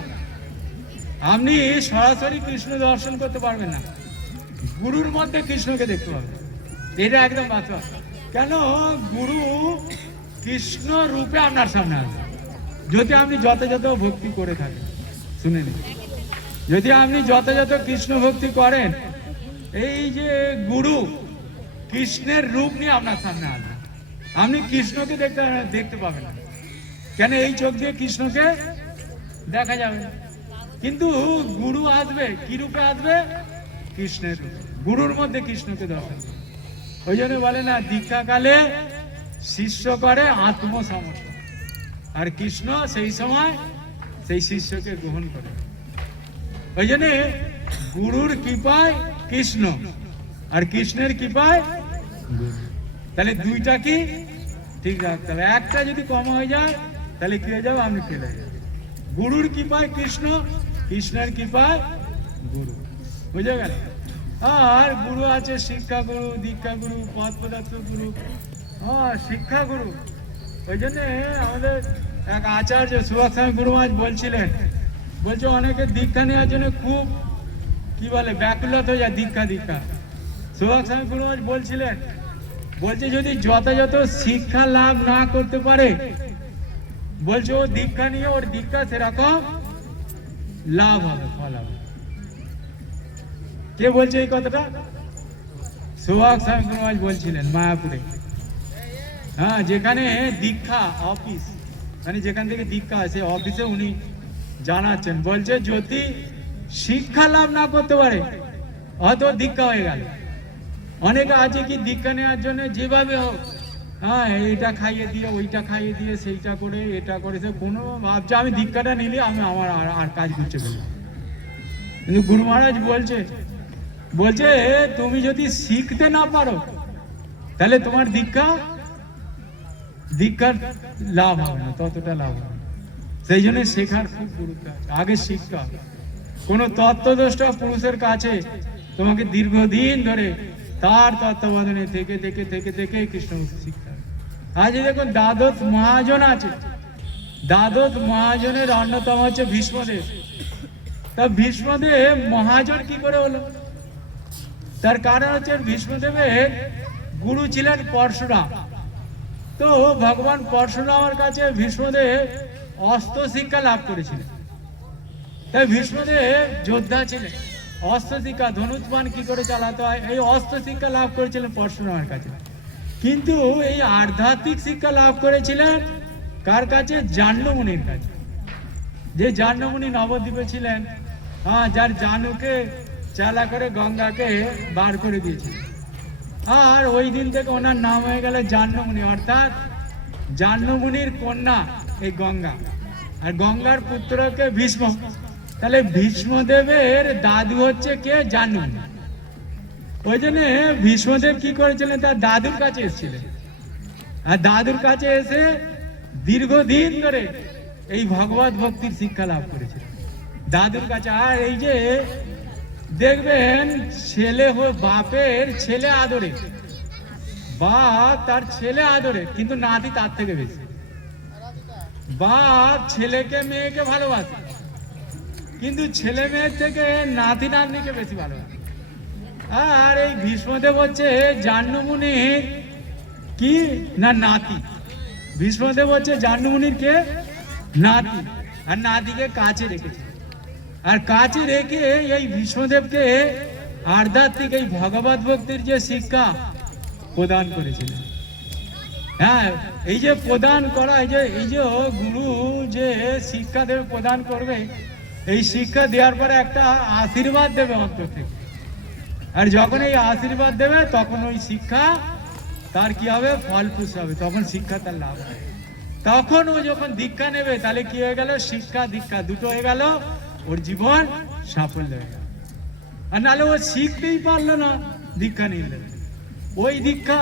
আপনি সরাসরি কৃষ্ণ দর্শন করতে পারবেন না, গুরুর মধ্যে কৃষ্ণকে দেখতে পাবেন, এটা একদম বাস্তব। কেন? গুরু কৃষ্ণ রূপে আপনার সামনে আসবে যদি আপনি যথাযথ ভক্তি করে থাকেন। শুনে নিন, যদি আপনি যথাযথ কৃষ্ণ ভক্তি করেন, এই যে গুরু কৃষ্ণের রূপ নিয়ে আপনার সামনে আসবে, আপনি কৃষ্ণকে দেখতে পাবেন না। কেন? এই চোখ দিয়ে কৃষ্ণকে দেখা যাবে না, কিন্তু গুরু আসবে কি রূপে আসবে? কৃষ্ণের রূপে, গুরুর মধ্যে কৃষ্ণকে দর্শন। ওই জন্য বলে না, দীক্ষাকালে শিষ্য করে আত্মসমর্পণ, আর কৃষ্ণ সেই সময় সেই শিষ্যকে গ্রহণ করে। ওই জন্য গুরুর কৃপায় কৃষ্ণ, আর কৃষ্ণের কৃপায় গুরু। তাহলে দুইটা কি ঠিক রাখতে হবে। একটা যদি কম হয়ে যায় তাহলে কি হয়ে যাবে? আপনি ফেলে যাবেন। গুরুর কৃপায় কৃষ্ণ, কৃষ্ণের কৃপায় গুরু, বুঝে গেল? আর গুরু আছে শিক্ষা গুরু, দীক্ষা গুরু, পথ পদার্থ গুরু, শিক্ষা গুরু। ওই জন্যে আমাদের এক আচার্য সুভাষ স্বামী গুরু মহারাজ বলছিলেন, বলছে অনেকে দীক্ষা নেওয়ার জন্য খুব কি বলে ব্যাকুলত হয়ে যায়, দীক্ষা। সুভাষ স্বামী গুরু মহারাজ বলছিলেন, বলছে যদি যথাযথ শিক্ষা লাভ না করতে পারে, বলছে ও দীক্ষা নিয়ে ওর দীক্ষা সেরকম লাভ হবে, ফল হবে। কে বলছে এই কথাটা? সুভাষ স্বামী গুরু মহারাজ বলছিলেন মায়াপুরে। হ্যাঁ, যেখানে দীক্ষা অফিস, মানে যেখান থেকে দীক্ষা আছে অফিসে উনি জানাচ্ছেন, বলছে যদি শিক্ষা লাভ না করতে পারে হয়তো দীক্ষা হয়ে গেল। অনেকে আছে কি দীক্ষা নেওয়ার জন্য যেভাবে হোক, হ্যাঁ এইটা খাইয়ে দিয়ে, ওইটা খাইয়ে দিয়ে, সেইটা করে, এটা করে, সে কোনো ভাবছে আমি দীক্ষাটা নিলে আমি আমার আর কাজ করছে বলে। কিন্তু গুরু মহারাজ বলছে তুমি যদি শিখতে না পারো তাহলে তোমার দীক্ষার লাভ হবে না, ততটা লাভ হবে না। সেই জন্য শেখার খুব গুরুত্ব আছে, আগে শিখতে হবে। কোন তত্ত্বদ্রষ্টা পুরুষের কাছে তোমাকে দীর্ঘদিন ধরে তার তত্ত্বাবধানে থেকে থেকে থেকে থেকে কৃষ্ণ শিখতে হবে। আজ দেখুন দ্বাদশ মহাজন আছে, দ্বাদশ মহাজনের অন্যতম হচ্ছে ভীষ্মদেব। তা ভীষ্মদেব মহাজন কি করে হলো? তার কারণ হচ্ছে ভীষ্মদেবের গুরু ছিলেন পরশুরাম। তো ভগবান পরশুরামের কাছে ভীষ্মদেব অস্ত্র শিক্ষা লাভ করেছিলেন। তাই ভীষ্মদেব যোদ্ধা ছিলেন, অস্ত্র শিক্ষা, ধনুষ্বাণ কি করে চালাতে হয় এই অস্ত্র শিক্ষা লাভ করেছিলেন পরশুরামের কাছে। কিন্তু এই আধ্যাত্মিক শিক্ষা লাভ করেছিলেন কার কাছে? জাহ্নবীর কাছে। যে জাহ্নবী নবদ্বীপে ছিলেন, যার জানুকে চালা করে গঙ্গাকে বার করে দিয়েছিলেন। আর ওই দিন থেকে ওনার নাম হয়ে গেল জাহ্নবী, অর্থাৎ জাহ্নবীর কন্যা এই গঙ্গা, আর গঙ্গার পুত্রকে ভীষ্ম। তাহলে ভীষ্মদেবের দাদু হচ্ছে কে? জাহ্নবী। ওই জন্য ভীষ্মদেব কি করেছিলেন? তার দাদুর কাছে এসেছিলেন, আর দাদুর কাছে এসে দীর্ঘদিন ধরে এই ভগবত ভক্তির শিক্ষা লাভ করেছিলেন দাদুর কাছে। আর এই যে দেখবেন ছেলে বাপের ছেলে আদরে, বাপ তার ছেলে আদরে, কিন্তু নাতি তার থেকে বেশি। বাপ ছেলেকে মেয়েকে ভালোবাসে, কিন্তু ছেলে মেয়ের থেকে নাতি নাতনিকে বেশি ভালোবাসে। আর এই ভীষ্মদেব হচ্ছে জাহ্নবীর কি না নাতি। ভীষ্মদেব হচ্ছে জাহ্নবীর কে? নাতি। আর নাতিকে কাছে রেখেছে, আর কাছে রেখে এই ভীষ্মদেবকে আধ্যাত্মিক এই ভগবত ভক্তির যে শিক্ষা প্রদান করেছিলেন। হ্যাঁ, এই যে প্রদান করা, এই যে গুরু যে শিক্ষা দেবে, প্রদান করবে, এই শিক্ষা দেওয়ার পরে একটা আশীর্বাদ দেবে অন্তর থেকে। আর যখন এই আশীর্বাদ দেবে তখন ওই শিক্ষা তার কি হবে? ফলপ্রসূ হবে, তখন শিক্ষা তার লাভ হবে। তখন ও যখন দীক্ষা নেবে তাহলে কি হয়ে গেল? শিক্ষা দীক্ষা দুটো হয়ে গেল, ওর জীবন সাফল্য হয়ে গেল। আর নাহলে ও শিখতেই পারলো না দীক্ষা নিলে, ওই দীক্ষা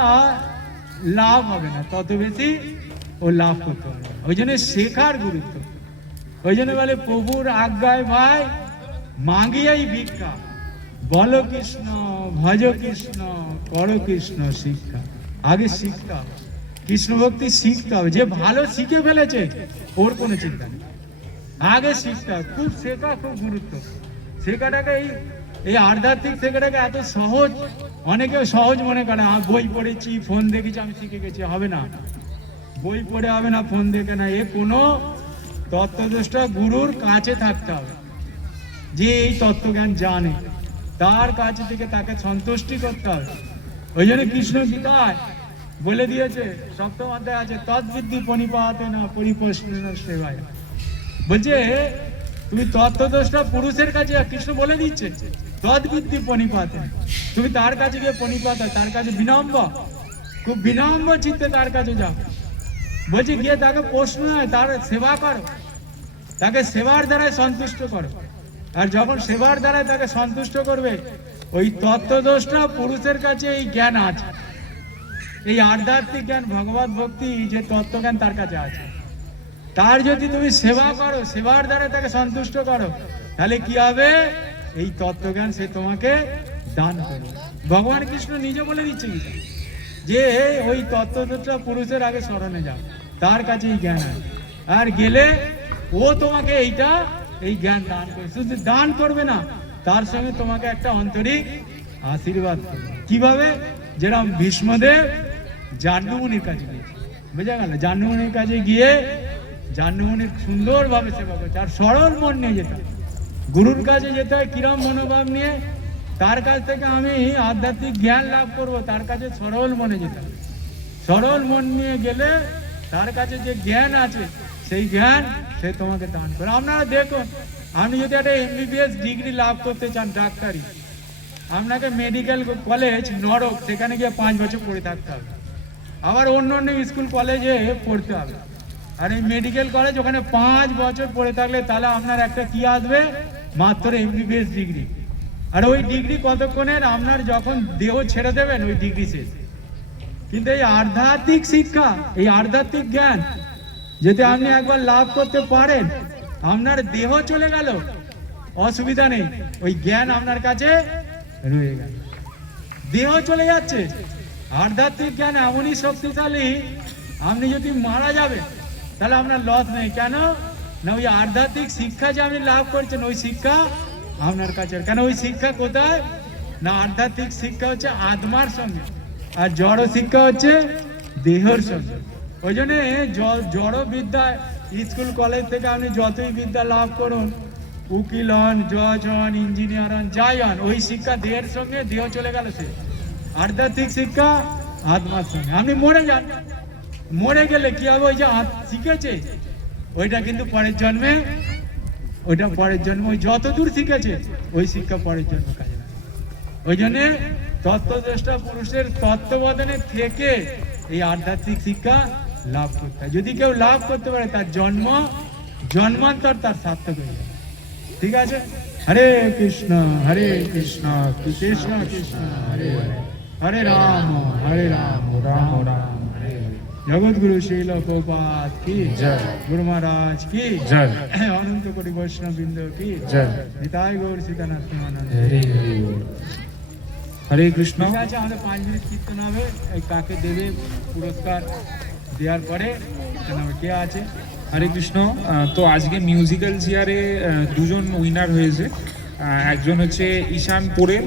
লাভ হবে না, তত বেশি ও লাভ করতে হবে না। ওই জন্য শেখার গুরুত্ব। ওই জন্য বলে প্রভুর আজ্ঞায় ভাই মাগিয়াই ভিক্ষা, বল কৃষ্ণ ভজ কৃষ্ণ কর কৃষ্ণ শিক্ষা। আগে শিখতে হবে, কৃষ্ণ ভক্তি শিখতে হবে। যে ভালো শিখে ফেলেছে ওর কোনো চিন্তা নেই, আগে শিখতে হবে। খুব শেখা খুব গুরুত্ব। শেখাটাকে এই আধ্যাত্মিক শেখাটাকে এত সহজ, অনেকে সহজ মনে করে বই পড়েছি ফোন দেখেছি আমি শিখে গেছি। হবে না, বই পড়ে হবে না, ফোন দেখে না। এ কোনো তত্ত্বদ্রষ্টা গুরুর কাছে থাকতে হবে, যে এই তত্ত্বজ্ঞান জানে, তার কাছে থেকে তাকে সন্তুষ্টি করতে হবে। ওই জন্য কৃষ্ণ গীতায় বলে দিয়েছে, সপ্তম অধ্যায় আছে, তদ্বিদ্ধি পরিপাতে না পরিপ্রশ্ন সেবায়। বলছে তুমি তত্ত্বদ্রষ্টা পুরুষের কাছে, কৃষ্ণ বলে দিচ্ছে তদ্বিদ্ধি পরিপাতে, তুমি তার কাছে গিয়ে পরিপাত, তার কাছে বিনম্র, খুব বিনম্র চিত্তে তার কাছে যাও। বলছি গিয়ে তাকে প্রশ্ন হয়, তার সেবা করো, তাকে সেবার দ্বারাই সন্তুষ্ট করো। আর যখন সেবার দ্বারাই তাকে সন্তুষ্ট করবে, ওই তত্ত্বদ্রষ্টা পুরুষের কাছে এই জ্ঞান আছে, এই আধ্যাত্মিক জ্ঞান ভগবত ভক্তি যে তত্ত্বজ্ঞান তার কাছে আছে। তার যদি তুমি সেবা করো, সেবার দ্বারা তাকে সন্তুষ্ট করো, তাহলে কি হবে? এই তত্ত্বজ্ঞান সে তোমাকে দান করবে। ভগবান কৃষ্ণ নিজে বলে দিচ্ছে কি, যে ওই তত্ত্বদ্রষ্টা পুরুষের আগে স্মরণে যাও, তার কাছে এই জ্ঞান আছে। আর গেলে ও তোমাকে এই জ্ঞান দান করবে। শুধু দান করবে না, তার সঙ্গে তোমাকে একটা আন্তরিক আশীর্বাদ করবে। কিভাবে? যেরকম ভীষ্মদেব জাহ্নবীর কাছে গিয়েছে, বোঝা গেল? জাহ্নবীর কাছে গিয়ে জাহ্নবীর সুন্দরভাবে সেবা করছে। আর সরল মন নিয়ে যেতে হয়, গুরুর কাছে যেতে হয় কিরম মনোভাব নিয়ে, তার কাছ থেকে আমি আধ্যাত্মিক জ্ঞান লাভ করব, তার কাছে সরল মনে যেতে হবে। সরল মন নিয়ে গেলে তার কাছে যে জ্ঞান আছে, সেই জ্ঞান সে তোমাকে দান করে। আপনারা দেখুন, আপনি যদি একটা MBBS ডিগ্রি লাভ করতে চান, ডাক্তারি, আপনাকে মেডিকেল কলেজ নরক, সেখানে গিয়ে 5 বছর পড়ে থাকতে হবে। আবার অন্য অন্য স্কুল কলেজে পড়তে হবে। আর এই মেডিকেল কলেজ ওখানে 5 বছর পড়ে থাকলে তাহলে আপনার একটা কি আসবে? মাত্র MBBS ডিগ্রি। আর ওই ডিগ্রি কতক্ষণের? আপনার যখন দেহ ছেড়ে দেবেন ওই ডিগ্রি শেষ। কিন্তু এই আধ্যাত্মিক শিক্ষা, এই আধ্যাত্মিক জ্ঞান যদি আপনি একবার লাভ করতে পারেন, আপনার দেহ চলে গেল অসুবিধা নেই, ওই জ্ঞান আপনার কাছে রয়ে গেল। দেহ চলে যাচ্ছে, আধ্যাত্মিক জ্ঞান এমনই শক্তিশালী, আপনি যদি মারা যাবেন তাহলে আপনার লস নেই। কেন না? ওই আধ্যাত্মিক শিক্ষা যে আপনি লাভ করছেন, ওই শিক্ষা আপনার কাছে। কেন? ওই শিক্ষা কোথায় না? আধ্যাত্মিক শিক্ষা হচ্ছে আত্মার সঙ্গে, আর জড় শিক্ষা হচ্ছে দেহের সঙ্গে। ওই জন্য জড় বিদ্যা, স্কুল কলেজ থেকে আপনি যতই বিদ্যা লাভ করুন, উকিল হন, জজ হন, ইঞ্জিনিয়ার হন, যাই হন, ওই শিক্ষা দেহের সঙ্গে, দেহ চলে গেল সে। আধ্যাত্মিক শিক্ষা আত্মার সঙ্গে। আপনি মরে যান, মরে গেলে কি হবে? ওই যে শিখেছে ওইটা কিন্তু পরের জন্মে, ওইটা পরের জন্মে, ওই যতদূর শিখেছে ওই শিক্ষা পরের জন্মে কাজে লাগে। ওই জন্যে তত্ত্বদ্রষ্টা পুরুষের তত্ত্ববোধনে থেকে এই আধ্যাত্মিক শিক্ষা লাভ করতে হয়। যদি কেউ লাভ করতে পারে, তার জন্মান্তর তার সার্থক হয়ে যাবে। ঠিক আছে? হরে কৃষ্ণ কৃষ্ণ কৃষ্ণ হরে হরে, হরে রাম রাম রাম হরে হরে। জগৎগুরু শিল প্রপাত কি জয়, গুরু মহারাজ কি জয়, অনন্ত কোটি বৈষ্ণব বৃন্দ কি জয়, নিতাই গৌর সীতানাথ প্রেমানন্দ। হরে কৃষ্ণ। ঠিক আছে, আমাদের 5 মিনিট কীর্তন হবে। এই কাকে দেবে পুরস্কার দেওয়ার পরে কে আছে? হরে কৃষ্ণ। তো আজকে মিউজিক্যাল চেয়ারে 2জন উইনার হয়েছে। একজন হচ্ছে ঈশান পোরেল,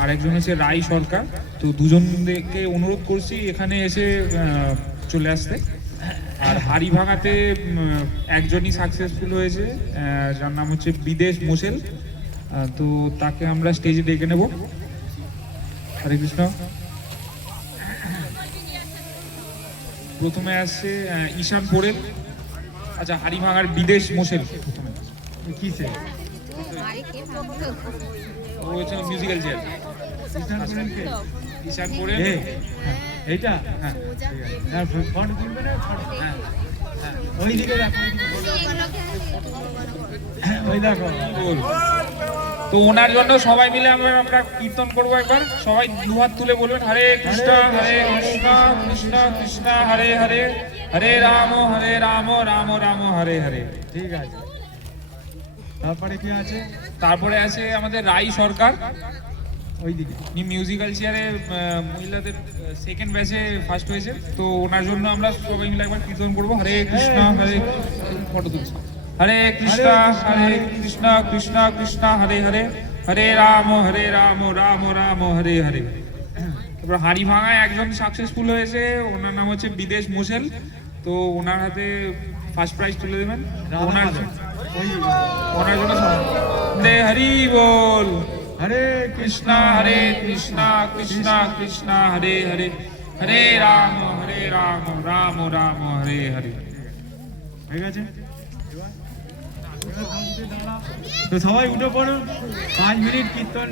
আর একজন হচ্ছে রায় সরকার। তো দুজনকে অনুরোধ করছি এখানে এসে চলে আসতে। আর হাড়ি ভাঙাতে একজনই সাকসেসফুল হয়েছে, যার নাম হচ্ছে বিদেশ মোশেল। তো তাকে আমরা স্টেজে ডেকে নেব। হরে কৃষ্ণ। প্রথমে আসছে ঈশান পোরেল। আচ্ছা, হাড়ি ভাঙার বিদেশ মোশেল কিসে? ও হচ্ছে মিউজিক্যাল চেয়ার। ঈশান পোরেল এইটা? হ্যাঁ, ফটো তুলবে না? হ্যাঁ, ওই দিকে দেখো, ওই দেখো। তো ওনার জন্য সবাই মিলে আমরা কীর্তন করবো একবার, সবাই দুহাত তুলে বলবেন হরে কৃষ্ণ কৃষ্ণ কৃষ্ণ হরে হরে, হরে রাম রাম রাম হরে হরে। ঠিক আছে, তারপরে কি আছে? তারপরে আছে আমাদের রাই সরকার, ওইদিকে উনি মিউজিক্যাল চেয়ারে মহিলাদের সেকেন্ড ব্যাচে ফার্স্ট হয়েছে। তো ওনার জন্য আমরা সবাই মিলে একবার কীর্তন করবো হরে কৃষ্ণ ফটো তুলছি, হরে কৃষ্ণ কৃষ্ণ কৃষ্ণ হরে হরে, হরে রাম রাম রাম হরে হরে। তারপর হাড়ি ভাঙায় একজন সাকসেসফুল হয়েছে, ওনার নাম হচ্ছে বিদেশ মোশেল। তো ওনার হাতে ফার্স্ট প্রাইজ তুলে দেবেন। ওনার জন্য হরে হরি বল, হরে কৃষ্ণ কৃষ্ণ কৃষ্ণ হরে হরে, হরে রাম রাম রাম হরে হরে। হয়ে গেছে? তো সবাই উঠে পড়ুন, 5 মিনিট কীর্তন